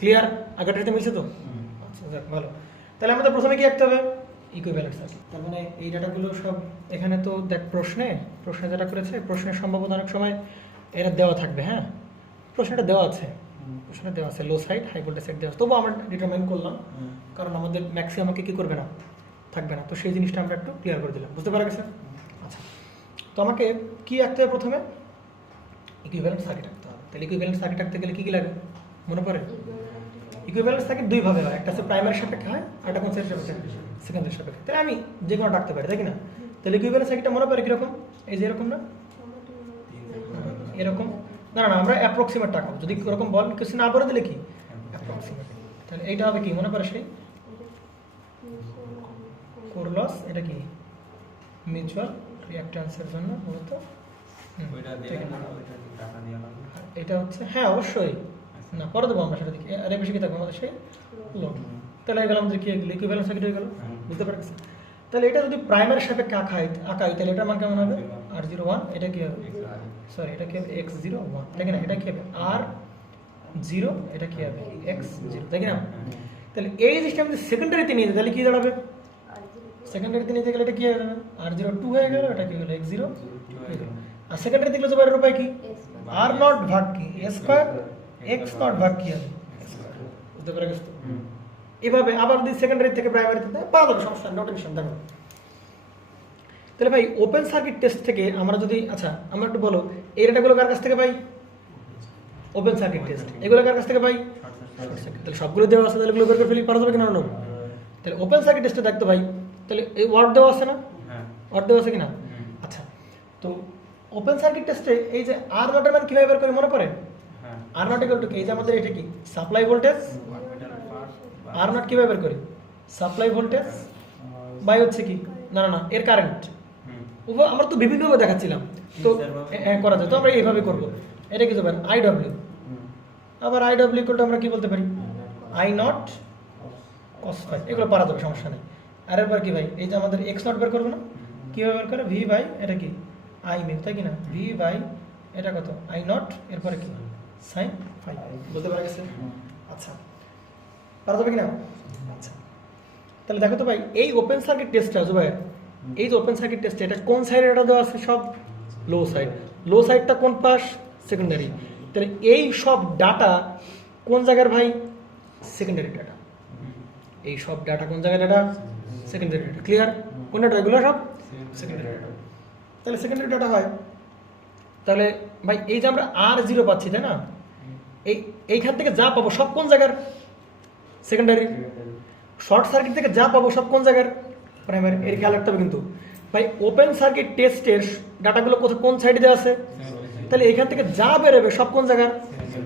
ক্লিয়ার? আগেরটাতে মিলছে তো? আচ্ছা যাক ভালো। তাহলে আমাদের প্রথমে কি রাখতে হবে, ইকুইভ্যালেন্ট সার্কিট। তার মানে এই ডাটাগুলো সব এখানে তো দেখ প্রশ্নে যেটা করেছে, প্রশ্নের সম্ভবত অনেক সময় এরা দেওয়া থাকবে। হ্যাঁ প্রশ্নটা দেওয়া আছে, কোশ্চেনে দেওয়া আছে লো সাইড হাই ভোল্টেজ সাইড দেওয়া আছে, তবুও আমরা ডিটারমাইন করলাম কারণ আমাদের ম্যাক্সিমাম কি করবে না, থাকবে না। তো সেই জিনিসটা আমরা একটু ক্লিয়ার করে দিলাম, বুঝতে পারা গেছে? আচ্ছা, তো আমাকে কি আঁকতে হবে প্রথমে? ইকুইভ্যালেন্ট সার্কিট আঁকতে হবে। তাহলে ইকুইভ্যালেন্ট সার্কিট আঁকতে গেলে কি লাগে মনে পড়ে? ইকুইভ্যালেন্ট সার্কিট দুই ভাবে হয়, একটা হচ্ছে প্রাইমারি সাপেক্ষে হয় আর একটা কোন সাপেক্ষে? সেকেন্ডারি সাপেক্ষে। তাহলে আমি যে কোনো ডাকতে পারি, তাই কি না? তাহলে ইকুইভ্যালেন্ট সার্কিটটা মনে পড়ে কিরকম? এই যে এরকম না, এরকম না না আমরা অ্যাপ্রক্সিমেট টাকা, যদি ওরকম বল কিছু না বলে দিলে কি অ্যাপ্রক্সিমেট, তাহলে এইটা হবে কি মনে পড়ে? সেই কোর লস, এটা কি মিউচুয়াল রিঅ্যাকট্যান্সের জন্য মূলত। ওইটা দিয়ে না ওইটা টাকা দিয়ে লাগবে। এটা হচ্ছে হ্যাঁ অবশ্যই না, পরে দেবো আমরা সেটা দেখি। আরে বেশি কি থাকবে আমাদের সেই লোড। তাহলে এই গেলাম যে কি ইকুইভ্যালেন্ট সার্কিট হয়ে গেল, বুঝতে পারছি? তাহলে এটা যদি প্রাইমারি সাপেক্ষে আঁকাই তাহলে এটার মান কেমন হবে? R01, এটা কি হবে? সরি, এটা কি হবে? X01, তাই কি না? এটা কি হবে? R0, এটা কি হবে? X0, তাই কি না? তাহলে এই জিনিসটা আমি সেকেন্ডারিতে নিয়ে যাই তাহলে কি দাঁড়াবে? সেকেন্ডারিতে নিতে গেলে এটা কি হয়ে যাবে? R02 হয়ে গেল, এটা কি হলো? X0 হয়ে গেল। আর সেকেন্ডারিতে গেলে জবাইয়ের উপায় কি? R0 ভাগ কি A স্কয়ার, X0 ভাগ কি হবে? বুঝতে পারা গেছে? এভাবে আবার যদি সেকেন্ডারি থেকে প্রাইমারিতে পাওয়া যাবে, সমস্যা নো টেনশন। দেখো তাহলে ভাই ওপেন সার্কিট টেস্ট থেকে আমরা যদি, আচ্ছা আমরা একটু বলো এই ডেটাগুলো কার কাছ থেকে পাই? Open circuit test. এগুলো কার কাছ থেকে পাই? Short circuit. তাহলে সবগুলো দেওয়া আছে, তাহলে এগুলো বের করে ফেলি, পারা যাবে কিনা? তাহলে ওপেন সার্কিট টেস্টে দেখতে ভাই, তাহলে এই ওয়ার্ড দেওয়া আছে না? ওয়ার্ড দেওয়া আছে কিনা? আচ্ছা, তো ওপেন সার্কিট টেস্টে এই যে আর নটের মান কিভাবে বের করি মনে পড়ে? আর নট ইকুয়াল টু কি? এই যে আমাদের এটা কি সাপ্লাই ভোল্টেজ, আর নট কিভাবে বের করি? সাপ্লাই ভোল্টেজ বাই হচ্ছে কি না না না এর কারেন্ট। আমরা তো বিভিন্নভাবে দেখাচ্ছিলাম, তো করা যায়, তো আমরা এইভাবে করব। এটা কি যাবেন আইডব্লিউ, আবার আইডব্লিউ ইকুয়াল টু আমরা কি বলতে পারি? I naught cos phi. এগুলো পারা যাবে, সমস্যা নেই। আর এরপর কি ভাই, এই যে আমাদের এক্স নট বের করবো না, কীভাবে বের করে? ভি বাই এটা কি আই মিউ, তাই কি না? ভি বাই এটা কত? আই নট, এরপরে কি সাইন ফাই। বুঝতে পারা গেছে? আচ্ছা, পারা যাবে কিনা? আচ্ছা, তাহলে দেখো তো ভাই এই ওপেন সার্কিট টেস্টটা ভাই, এই যে ওপেন সার্কিট টেস্ট এটা কোন সাইডে এটা দেওয়া আছে? সব লো সাইড। লো সাইডটা কোন পাশ? সেকেন্ডারি। তাহলে এই সব ডাটা কোন জায়গার ভাই? Secondary data. এই সব ডাটা কোন জায়গায়? Data secondary data. ক্লিয়ার? কোন ডাটা? এগুলো সব সেকেন্ডারি ডাটা। তাহলে সেকেন্ডারি ডাটা হয়, তাহলে ভাই এই যে আমরা R0 পাচ্ছি, তাই না? এইখান থেকে যা পাবো সব কোন জায়গার? সেকেন্ডারি। শর্ট সার্কিট থেকে যা পাবো সব কোন জায়গার? প্রাইমারি। এর খেয়াল রাখতে হবে কিন্তু ভাই ওপেন সার্কিট টেস্টের ডাটাগুলো কোন সাইডে দেওয়া আছে? তাহলে এখান থেকে যা বেরোবে সব কোন জায়গার?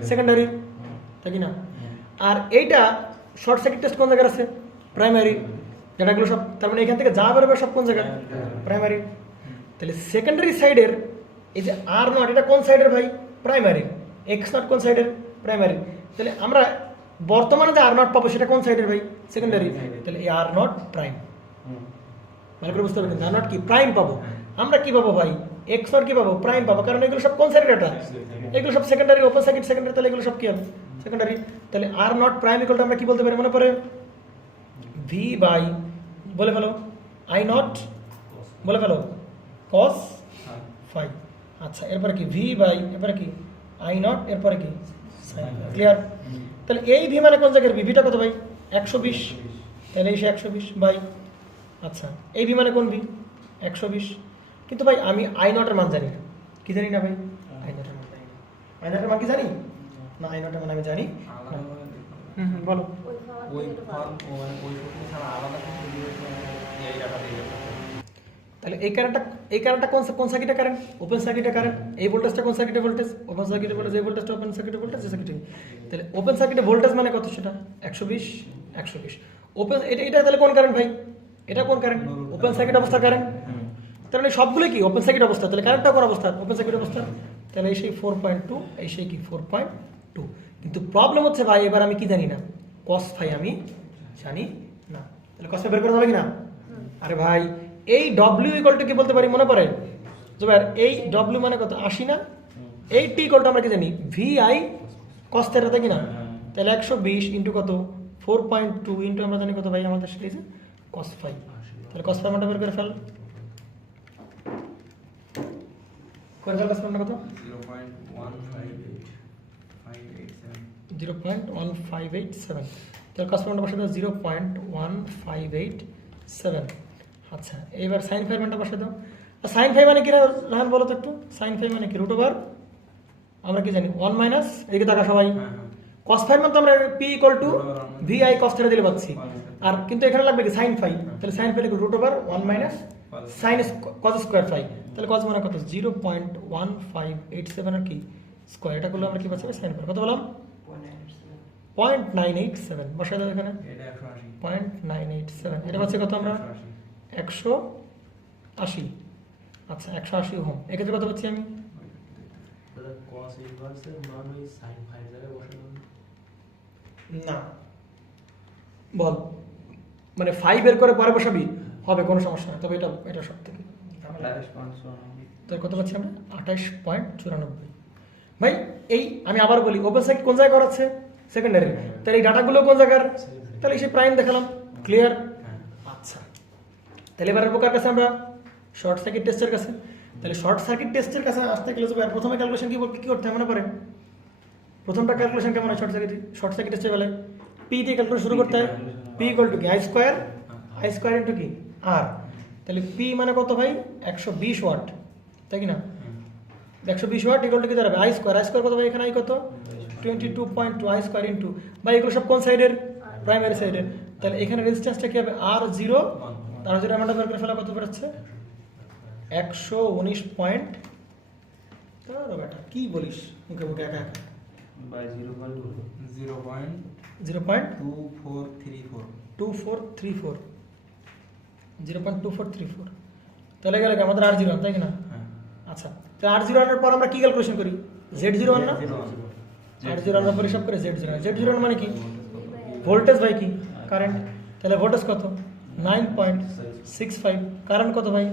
সেকেন্ডারি, তাই কি না? আর এইটা শর্ট সার্কিট টেস্ট কোন জায়গার আছে? প্রাইমারি। ডাটাগুলো সব, তার মানে এখান থেকে যা বেরোবে সব কোন জায়গার? প্রাইমারি। তাহলে সেকেন্ডারি সাইডের এই যে আর নট, এটা কোন সাইডের ভাই? প্রাইমারি। এক্স নট কোন সাইডের? প্রাইমারি। তাহলে আমরা বর্তমানে যে আর নট পাবো সেটা কোন সাইডের ভাই? সেকেন্ডারি। তাহলে এই আর নট প্রাইম, ভালো করে বুঝতে হবে কিন্তু আর নট কি প্রাইম পাবো। আমরা কি পাবো ভাই? এক্স নট কি পাবো? প্রাইম পাবো, কারণ এগুলো সব কোন সাইডের ডাটা? এগুলো সব সেকেন্ডারি। ওপেন সার্কিট সেকেন্ডারি, তাহলে এগুলো সব কি হবে? সেকেন্ডারি। তাহলে আর নট প্রাইম ইকুয়াল আমরা কি বলতে পারি মনে পড়ে? ভি বাই বলে ফেলো আই নট, বলে ফেলো কস ফাই। আচ্ছা, এরপরে কি ভি বাই, এরপরে কি আই নট, এরপরে কি সাইন। ক্লিয়ার? তাহলে এই ভি মানে কোন জায়গার? ভিটা কত ভাই? 120। তাহলে এই 120 বাই, আচ্ছা এই ভি মানে কোন ভি? 120। কিন্তু ভাই আমি আই নটের মান জানি না। কি জানি না ভাই? আই নটের মান জানি না। আই নটের মান কি জানি না? আই নটের মান আমি জানি না। বলো। ওই ফর্ম ওই সূত্র ছাড়া আলাদা কিছু দিয়েছে এই ডাটা দিয়ে। তাহলে এই কারেন্টটা কোন সার্কিটে কারেন্ট? ওপেন সার্কিটে কারেন্ট। এই ভোল্টেজটা কোন সার্কিটে ভোল্টেজ? ওপেন সার্কিটে ভোল্টেজ। এই ভোল্টেজটা ওপেন সার্কিটে ভোল্টেজ, এই সার্কিটে। তাহলে ওপেন সার্কিটে ভোল্টেজ মানে কত? সেটা 120। ওপেন এটা তাহলে কোন কারেন্ট ভাই? এটা কোন কারেন্ট? ওপেন সার্কিট অবস্থা কারেন্ট। তাহলে সবগুলো কি ওপেন সার্কিট অবস্থা? তাহলে কারেন্টটা কোন অবস্থা? ওপেন সার্কিট অবস্থা। তাহলে এই সেই 4.2, এই সেই কি 4.2। কিন্তু প্রবলেম হচ্ছে ভাই এবার আমি কি জানি না? কস ফাই আমি জানি না। তাহলে কস ফাই বের করা যাবে কি না? আরে ভাই এই ডব্লিউ ইকুয়াল টু কি বলতে পারি মনে পড়ে? জুবাইর এই ডব্লিউ মানে কত? 80 না? এই টি ইকুয়াল টু আমরা কি জানি? ভি আই কস থিটা, তাই কি না? তাহলে 120 ইন্টু কত? 4.2 ইন্টু আমরা জানি কত ভাই আমাদের শিখেছে? Cos phi. তাহলে কস ফাই মানটা বের করে ফেল। কস ফাই কত? 0.158 587 0.1587, তাহলে কস ফাইভ মানটা বসে দাও 0.1587। আচ্ছা এবার সাইন ফাইভ মানটা বসে দাও। সাইন ফাইভ মানে কি রাহান বলো তো একটু, সাইন ফাইভ মানে কি? রুট ওভার আমরা কি জানি 1 মাইনাস, এদিকে তাকা সবাই, কস ফাইভ মানে তো আমরা P equal to V I cos theta দিলে পাচ্ছি, আর কিন্তু এখানে লাগবে কি সাইন ফাইভ, তাহলে sine five root over 1 minus sine cos square five, তাহলে কস মানে কত 0.1587 আর কি স্কোয়ার, এটা করলে আমরা কি পাচ্ছি সাইন ফাইভ কত বললাম 0.987, বসাই দাও এখানে এটা 180, 0.987, এটা পাচ্ছি কত আমরা 180। আচ্ছা 180 ওহম, এক্ষেত্রে কত পাচ্ছি আমি দাদা cos inverse এর মান ওই sin 5 জায়গায় বসানো না, বল মানে 5 এর করে পরে বসাবি হবে, কোনো সমস্যা না, তবে এটা সব থেকে তোর কত পাচ্ছি আমরা 28.94। ভাই এই আমি আবার বলি ওপেন সাইট কোন জায়গায় করাচ্ছে সেকেন্ডারি, তাহলে এই ডাটাগুলো কোন জায়গার, তাহলে সেই প্রাইম দেখালাম, ক্লিয়ার। আচ্ছা তাহলে এবার কার কাছে আমরা শর্ট সার্কিট টেস্টের কাছে, তাহলে শর্ট সার্কিট টেস্টের কাছে আসতে গেলে প্রথমে ক্যালকুলেশন কি করতে হয় মনে পড়ে? প্রথমটা ক্যালকুলেশন কেমন হয় শর্ট সার্কিট টেস্টের বেলায়? পি দিয়ে ক্যালকুলেশন শুরু করতে হয়, পি ইকুয়াল টু কি আই স্কোয়ার ইন্টু কি আর, তাহলে পি মানে কত ভাই 120 ওয়াট, তাই কি না? 120 ওয়াট ইকুয়াল টু কি দাঁড়াবে আই স্কোয়ার কত ভাই এখানে আই কত 22.2 আই স্কোয়ার ইন্টু, বা এগুলো সব কোন সাইডের প্রাইমারি সাইডের, তাহলে এখানে রেজিস্ট্যান্সটা কি হবে R0, তার জন্য আমরা বের করে ফেলা কত বেরোচ্ছে 119 পয়েন্ট, তাহলে বেটা কি বলিস মুখে মুখে একা একা বাই 0.2434, 0.2434, তাহলে গেলে কি আমাদের R0 তাই কি না? আচ্ছা তাহলে R0 আনার পর আমরা কি ক্যালকুলেশন করি Z0 না, R0 আনার পর হিসাব করে Z0 মানে কি ভোল্টেজ বাই কি কারেন্ট, তাহলে ভোল্টেজ কত 9.65, কারেন্ট কত ভাই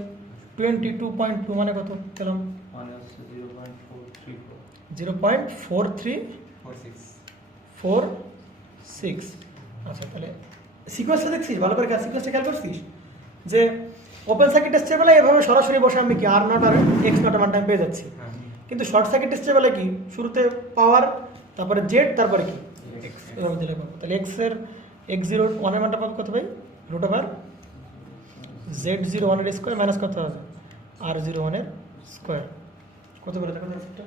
22.2 মানে কত পেলাম 0.4346। আচ্ছা তাহলে সিকোয়েন্সটা দেখছিস ভালো করে, সিকোয়েন্সটা খেয়াল করছিস যে ওপেন সার্কিট টেস্টের বেলায় এভাবে সরাসরি বসে আমি কি আর নট আর এক্স নট মানটা পেয়ে যাচ্ছি, কিন্তু শর্ট সার্কিট টেস্টের বেলায় কি শুরুতে পাওয়ার, তারপরে জেড, তারপরে কি এভাবে দিলে পাবো, তাহলে এক্স0 1 এর মানটা পাবো কত ভাই রুট ওভার Z01 এর স্কোয়ার মাইনাস কত হবে R01 এর স্কোয়ার, কত বলে দেখো সেটা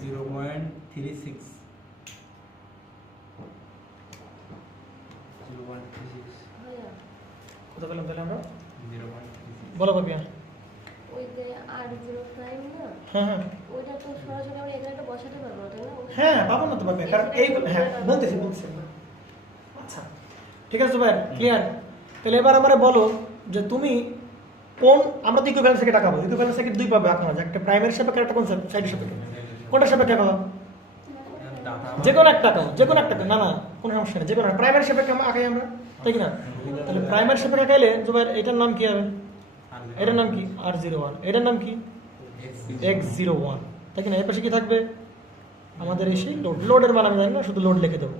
0.36, ভাইয়া কত পেলাম তাহলে আমরা 0.36, বলো পাবি ওই যে R0 প্রাইম না, হ্যাঁ ওইটা তো সরাসরি আমরা এখানে একটা বসাতে পারবো না, তাই না? হ্যাঁ পাবো না তো পাবে, কারণ এই হ্যাঁ বলতেছি। আচ্ছা ঠিক আছে ভাই ক্লিয়ার, তাহলে এবার আমরা বলো যে তুমি কোন, আমরা তো ইকুইভ্যালেন্স থেকে টাকা পাবো, ইকুইভ্যালেন্স থেকে দুই পাবে আপনারা, একটা প্রাইমারি সাপেক্ষে একটা কোন সাইডের সাপেক্ষে, কোনটা সাপেক্ষে পাবো যে কোনো একটা টাকা, যে কোনো একটা না কোনো সমস্যা নেই, যে কোনো প্রাইমারি সাপেক্ষে আঁকাই আমরা, তাই কি না? তাহলে প্রাইমারি সাপেক্ষে আঁকাইলে জুবাইর এটার নাম কি হবে, এটার নাম কি R01, এটার নাম কি X01, তাই কি না? এর পাশে কি থাকবে আমাদের এই সেই লোডের মান আমি জানি না, শুধু লোড লিখে দেবো,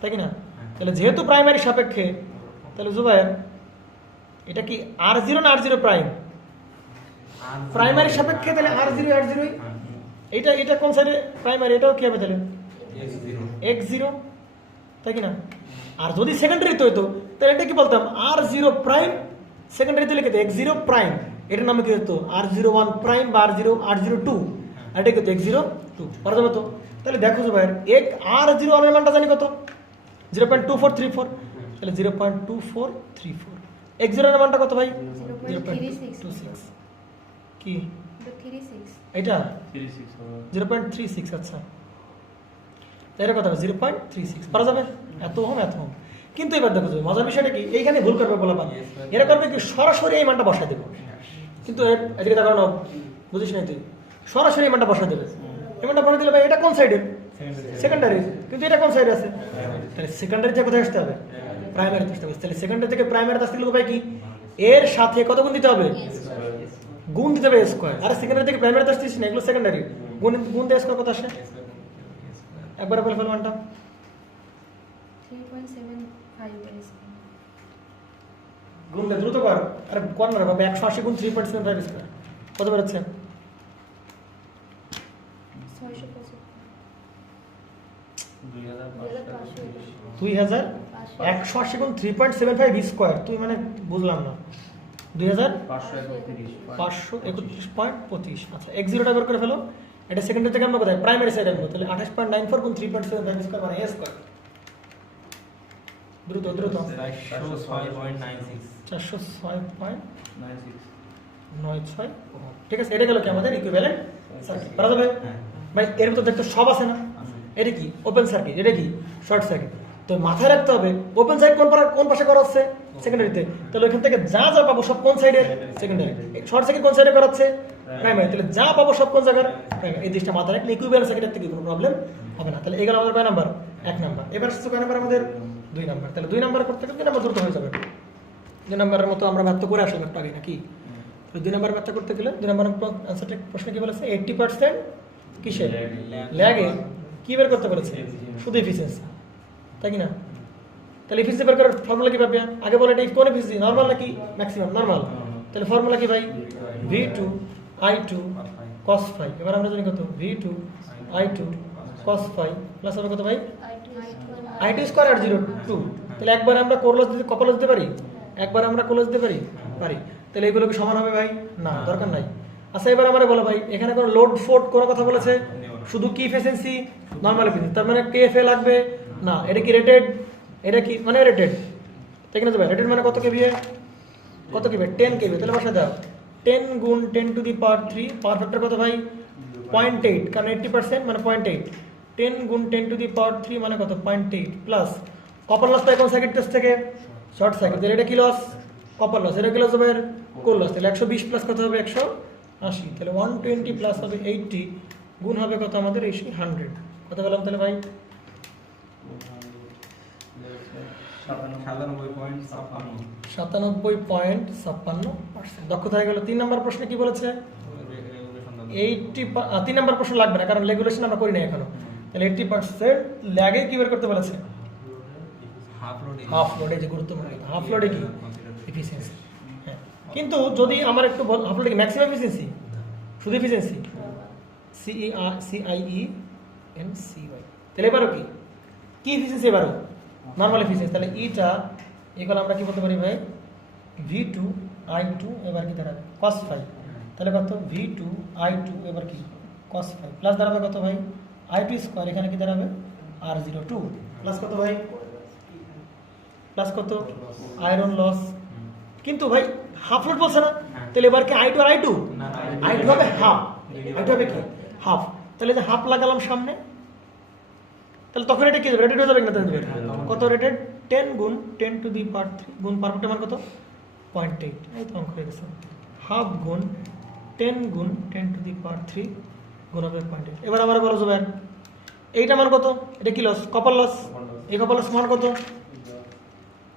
তাই কি না? তাহলে যেহেতু প্রাইমারি সাপেক্ষে, তাহলে জুবাইর এটা কি R0 না R0 প্রাইম? প্রাইমারি সাপেক্ষে তাহলে R0 এটা কোন সাইডে প্রাইমারি, এটাও কি হবে তাহলে X0, তাই কি না? আর যদি সেকেন্ডারিতে হতো তাহলে এটা কি বলতাম R0 প্রাইম, সেকেন্ডারিতে লিখে X0 প্রাইম, এটার নামে কি হতো R01 প্রাইম বা R02, আর এটা কিন্তু X02 করা যাবে তো। তাহলে দেখো যে ভাই এক R01 এর মানটা জানি কত 0.2434, তাহলে 0.2434, X0 এর মানটা কত ভাই 0.26, কি 36 এটা 0.36, আচ্ছা এর কথা 0.36 পারা যাবে, এত হোম। কিন্তু এবার দেখো মজার বিষয়টা কি, এইখানে ভুল করবে বলা পান, এরা করবে কি সরাসরি এই মানটা বসায় দেবে, কিন্তু এদিকে দেখো না বুঝিস নাই তুই, সরাসরি এই মানটা বসায় দেবে, এই মানটা বসায় দিলে ভাই এটা কোন সাইডের সেকেন্ডারি, কিন্তু এটা কোন সাইডে আছে, তাহলে সেকেন্ডারি থেকে কোথায় আসতে হবে প্রাইমারি আসতে হবে, তাহলে সেকেন্ডারি থেকে প্রাইমারি আসতে গেলে ভাই কি এর সাথে কত গুণ দিতে হবে, গুণ দিতে হবে স্কোয়ার, আর সেকেন্ডারি থেকে প্রাইমারি আসতেছিস না, এগুলো সেকেন্ডারি, গুণ দিয়ে স্কোয়ার কত আসে একবার বলে ফেল মানটা 3.75 গুণ দে দ্রুত কর, আরে কর না বাবা 180 গুণ 3.75 স্কয়ার কত বেরোচ্ছে 675 2000 180 গুণ 3.75 স্কোয়ার, তুই মানে বুঝলাম না, 2531.25। আচ্ছা x0টা বের করে ফেলো, এটা সেকেন্ডারি থেকে আমরা কোথায় প্রাইমারি সাইডে আনবো, তাহলে 28.94 গুণ 3.75 স্কোয়ার মানে a স্কোয়ার। দ্রুত দ্রুত 406.96, ঠিক আছে, এটা গেল কি আমাদের ইকুইভ্যালেন্ট সার্কিট। পারা যাবে ভাই? এর ভিতর দেখতে সব আছে না, এটা কি ওপেন সার্কিট, এটা কি শর্ট সার্কিট। তো মাথায় রাখতে হবে ওপেন সাইড কোন পাশে করা হচ্ছে, সেকেন্ডারিতে, তাহলে ওইখান থেকে যা যা পাবো সব কোন সাইডে, সেকেন্ডারি। শর্ট সার্কিট কোন সাইডে করাচ্ছে, প্রাইমারি, তাহলে যা পাবো সব কোন জায়গার, প্রাইমারি। এই জিনিসটা মাথায় রাখলে ইকুইভ্যালেন্ট সার্কিটের থেকে কোনো প্রবলেম হবে না। তাহলে এগুলো আমাদের কয় নাম্বার, 1 নাম্বার। এবার আসছে কয় নাম্বার আমাদের, 2 নাম্বার। তাহলে 2 নাম্বার করতে গেলে 2 নাম্বার দ্রুত হয়ে যাবে। 2 নাম্বারের মতো আমরা ম্যাথ করে আসলাম একটু আগে নাকি। 2 নাম্বার ম্যাথটা করতে গেলে 2 নাম্বার আনসারটা প্রশ্ন কি বলেছে, 80% কিসের ল্যাগে কি বের করতে বলেছে, শুধু এফিসিয়েন্সি, তাই কি না? তাহলে এফিসিয়েন্সি বের করার ফর্মুলা কি পাবে? আগে বলে এটা কোন এফিসিয়েন্সি, নরমাল নাকি ম্যাক্সিমাম? নরমাল। তাহলে ফর্মুলা কি ভাই, V2 I2 cos phi। এবার আমরা জানি কত, V2 I2 cos phi plus হবে কত ভাই, I2 স্কয়ার আর 0 2। তাহলে একবার আমরা কোরলস দিতে কপলস দিতে পারি, একবার আমরা কোরলস দিতে পারি, পারি। তাহলে এগুলো কি সমান হবে ভাই? না, দরকার নাই। আচ্ছা এবার আমারে বলো ভাই, এখানে কোনো লোড ফোর্ড কোনো কথা বলেছে, শুধু কি এফিসিয়েন্সি, নরমাল এফিসিয়েন্সি, তার মানে কেএফএ লাগবে না। এটা কি রেটেড, এটা কি মানে রেটেড, তাই কিনা ভাই? রেটেড মানে কত কেভিএ, কত কেভিএ, 10 কেভিএ। তাহলে বসা দাও 10 গুণ 10 to the power 3, power factor কত ভাই, 0.8, কারণ 80% মানে 0.8। 10 গুণ 10 টু দি পাওয়ার 3 মানে কত, 0.8 প্লাস কপার লস পাই কোন সার্কিট টেস্ট থেকে, শর্ট সার্কিট। তাহলে এটা কি লস, কপার লস, এটা কি লস হবে, কোর লস। তাহলে 120 প্লাস কত হবে, 180। তাহলে 120 প্লাস হবে 80 গুণ হবে কত আমাদের, 100। কত বললাম তাহলে ভাই, 97.56%। দক্ষতা হয়ে গেল। 3 নম্বর প্রশ্নে কি বলেছে, 3 নম্বর প্রশ্ন লাগবে না, কারণ রেগুলেশন আমরা করি না এখনো। তাহলে 80% ল্যাগে কি বের করতে বলেছে, হাফ লোডে। যে গুরুত্বপূর্ণ হাফ লোডে কি এফিসিয়েন্সি। হ্যাঁ, কিন্তু যদি আমার একটু হাফ লোডে কি ম্যাক্সিমাম এফিসিয়েন্সি, শুধু এফিসিয়েন্সি, CERCIENCY। তাহলে এবারও কি এফিসিয়েন্সি, এবারও নরমাল এফিসিয়েন্সি। তাহলে ইটা এগুলো আমরা কি বলতে পারি ভাই, V2 I2 এবার কি দাঁড়াবে, cos phi। তাহলে কত, V2 I2 এবার কি cos phi প্লাস দাঁড়াবে কত ভাই, I2 স্কয়ার, এখানে কি দাঁড়াবে R02 প্লাস কত ভাই, প্লাস কত আয়রন লস। কিন্তু ভাই হাফ লোড বলছে না, তাহলে এবার কি I2 আর I2 হবে হাফ, I2 হবে কি হাফ। তাহলে যে হাফ লাগালাম সামনে, তাহলে তখন এটা কি রেটেড হয়ে যাবে না, কত রেটেড, 10 গুণ 10 টু দি পাওয়ার 3 গুণ পাওয়ার মান কত, 0.8। এই তো অঙ্ক হয়ে গেছে। হাফ গুণ 10 গুণ 10 টু দি পাওয়ার 3 গুণ হবে 0.8। এবার আমরা বলো যাবে এইটা মান কত, এটা কি লস, কপার লস। এই কপার লস মান কত,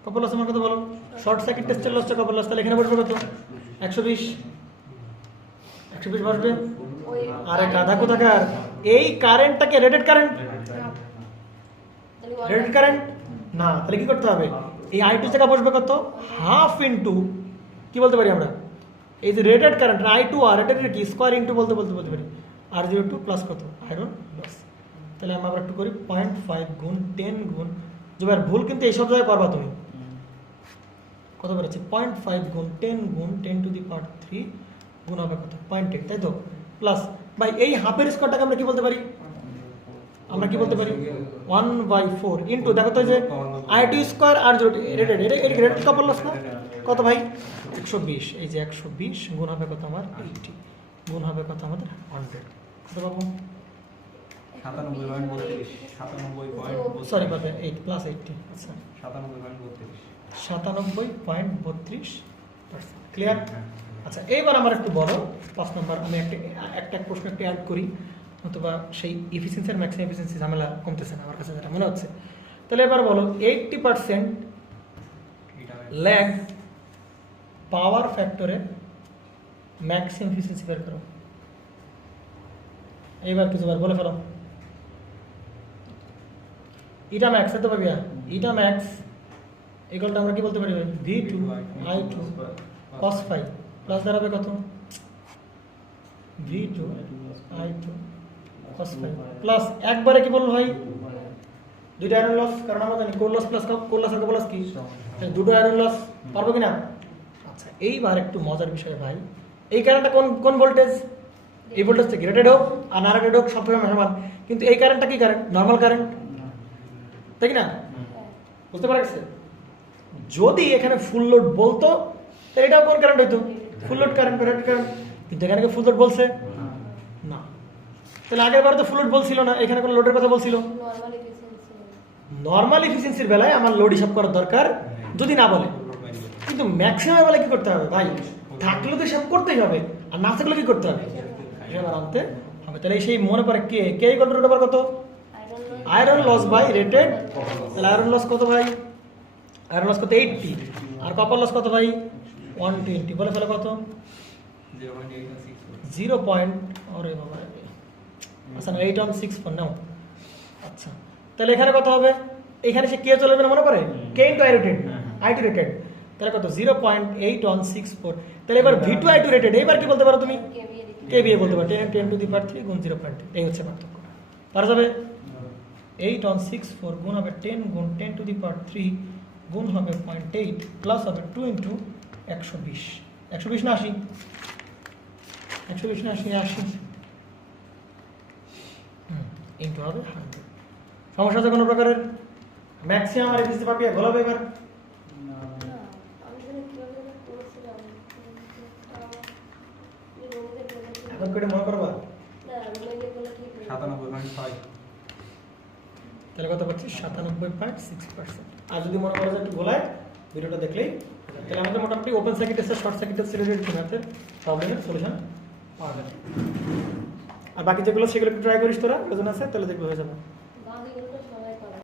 কপার লস মান কত বলো, শর্ট সার্কিট টেস্টের লসটা কপার লস। তাহলে এখানে বসবে কত, 120 বসবে। আরে গাধা কোথাকার, এই কারেন্টটাকে রেটেড কারেন্ট, রেটেড কারেন্ট না। তাহলে কি করতে হবে, এই I2 টাকা বসবে কত, হাফ ইন্টু কি বলতে পারি আমরা, এই যে রেটেড কারেন্ট I2 আর রেটেড কি স্কয়ার ইন্টু বলতে পারি R02 প্লাস কত আয়রন লস। তাহলে আমরা একটু করি 0.5 গুণ 10 গুণ, জুবাইর ভুল কিন্তু এইসব জায়গায় করবা তুমি, কত বেরোচ্ছে 0.5 গুণ 10 গুণ 10 টু দি পাওয়ার 3 গুণ হবে কত, 0.8, তাই তো। প্লাস ভাই এই হাফের স্কয়ারটাকে আমরা কি বলতে পারি, আমরা কি বলতে পারি 1/4 ইন্টু, দেখো তো যে I2 স্কয়ার আর রেটেড, এটা রেটেড কপার লস না, কত ভাই 120। এই যে 120 গুণ হবে কত আমার 80 গুণ হবে কত আমাদের 100, কত পাবো 97.32, সরি পাবে 8 প্লাস 80, আচ্ছা 97.32%। ক্লিয়ার? আচ্ছা এইবার আমার একটু বড় 5 নম্বর, আমি একটা প্রশ্ন একটু অ্যাড করি, অথবা সেই এফিসিয়েন্সি আর ম্যাক্সিমাম এফিসিয়েন্সি ঝামেলা কমতেছে না আমার কাছে যেটা মনে হচ্ছে। তাহলে এবার বলো 80% ল্যাগ পাওয়ার ফ্যাক্টরে ম্যাক্সিমাম এফিসিয়েন্সি বের করো। এইবার কিছুবার বলে ফেলো, ইটা ম্যাক্স তো পাবিয়া, ইটা ম্যাক্স ইকুয়ালটা আমরা কি বলতে পারি V2 I2 cos phi plus দাঁড়াবে কত V2 I2 cos phi plus একবারে কি বলবো ভাই দুইটা আয়রন লস, কারণ আমরা জানি core loss plus core loss আর প্লাস কি, তাহলে দুটো আয়রন লস পারবো কি না? আচ্ছা, এইবার একটু মজার বিষয় ভাই, এই কারেন্টটা কোন কোন ভোল্টেজ? এই ভোল্টেজ থেকে রেটেড হোক আর না রেটেড হোক সব সমান, কিন্তু এই কারেন্টটা কি কারেন্ট? নর্মাল কারেন্ট, তাই কি না? বুঝতে পারা গেছে? যদি এখানে ফুল লোড বলতো তাহলে এটাও কোন কারেন্ট হইতো? Full load current, rated current. কিন্তু এখানে কি ফুল লোড বলছে? না। তাহলে আগের বার তো ফুল লোড বলছিল না, এখানে কোনো লোডের কথা বলছিল? Normal efficiency. নর্মাল এফিসিয়েন্সির বেলায় আমার লোড হিসাব করার দরকার যদি না বলে, কিন্তু ম্যাক্সিমাম বেলায় কি করতে হবে ভাই? থাকলে তো হিসাব করতেই হবে, আর না থাকলে কি করতে হবে? হিসাব আনতে হবে। তাহলে সেই মনে পড়ে কে কে কত রুট ওভার কত? Iron loss by rated. তাহলে আয়রন লস কত ভাই? আয়রন লস কত? 80। আর কপার লস কত ভাই? 120। বলে ফেলে কত? 0 পয়েন্ট, আরে বাবা, আচ্ছা না 8.64 নাও। আচ্ছা, তাহলে এখানে কত হবে? এখানে সে কে চলে যাবে না মনে করে? K into I rated, IT rated. তাহলে কত? 0.8164। তাহলে এবার V2 I2 রেটেড, এইবার কি বলতে পারো তুমি? কেভিএ বলতে পারো, 10 টু দি পাওয়ার 3 গুণ 0.2। এই হচ্ছে পার্থক্য। পারা যাবে? 8.64 গুণ হবে 10 গুণ 10 টু দি পাওয়ার 3 গুণ হবে 0.8 প্লাস হবে 2 ইন্টু 120। 120 না 80? 120 না 80? 80 ইন্টু হবে 100। সমস্যা আছে কোনো প্রকারের? ম্যাক্সিমাম আর এফিসিয়েন্সি পাবি গোলাবে এবার। আমি যেন কিভাবে যেন করেছিলাম, এখন কেটে মনে করবা? না রুমে বলে ঠিক নেই। 97.5। তাহলে কত পাচ্ছি? 97.6%। আর যদি মনে করো যে একটু গোলায় ভিডিওটা দেখলেই, তাহলে আমাদের মোটামুটি open circuit test, short circuit test related ম্যাথের প্রবলেমের সলিউশন পাওয়া যাবে। আর বাকি যেগুলো সেগুলো একটু ট্রাই করিস তোরা, প্রয়োজন আছে তাহলে দেখবে হয়ে যাবে। বাকিগুলো তো সবাই করে।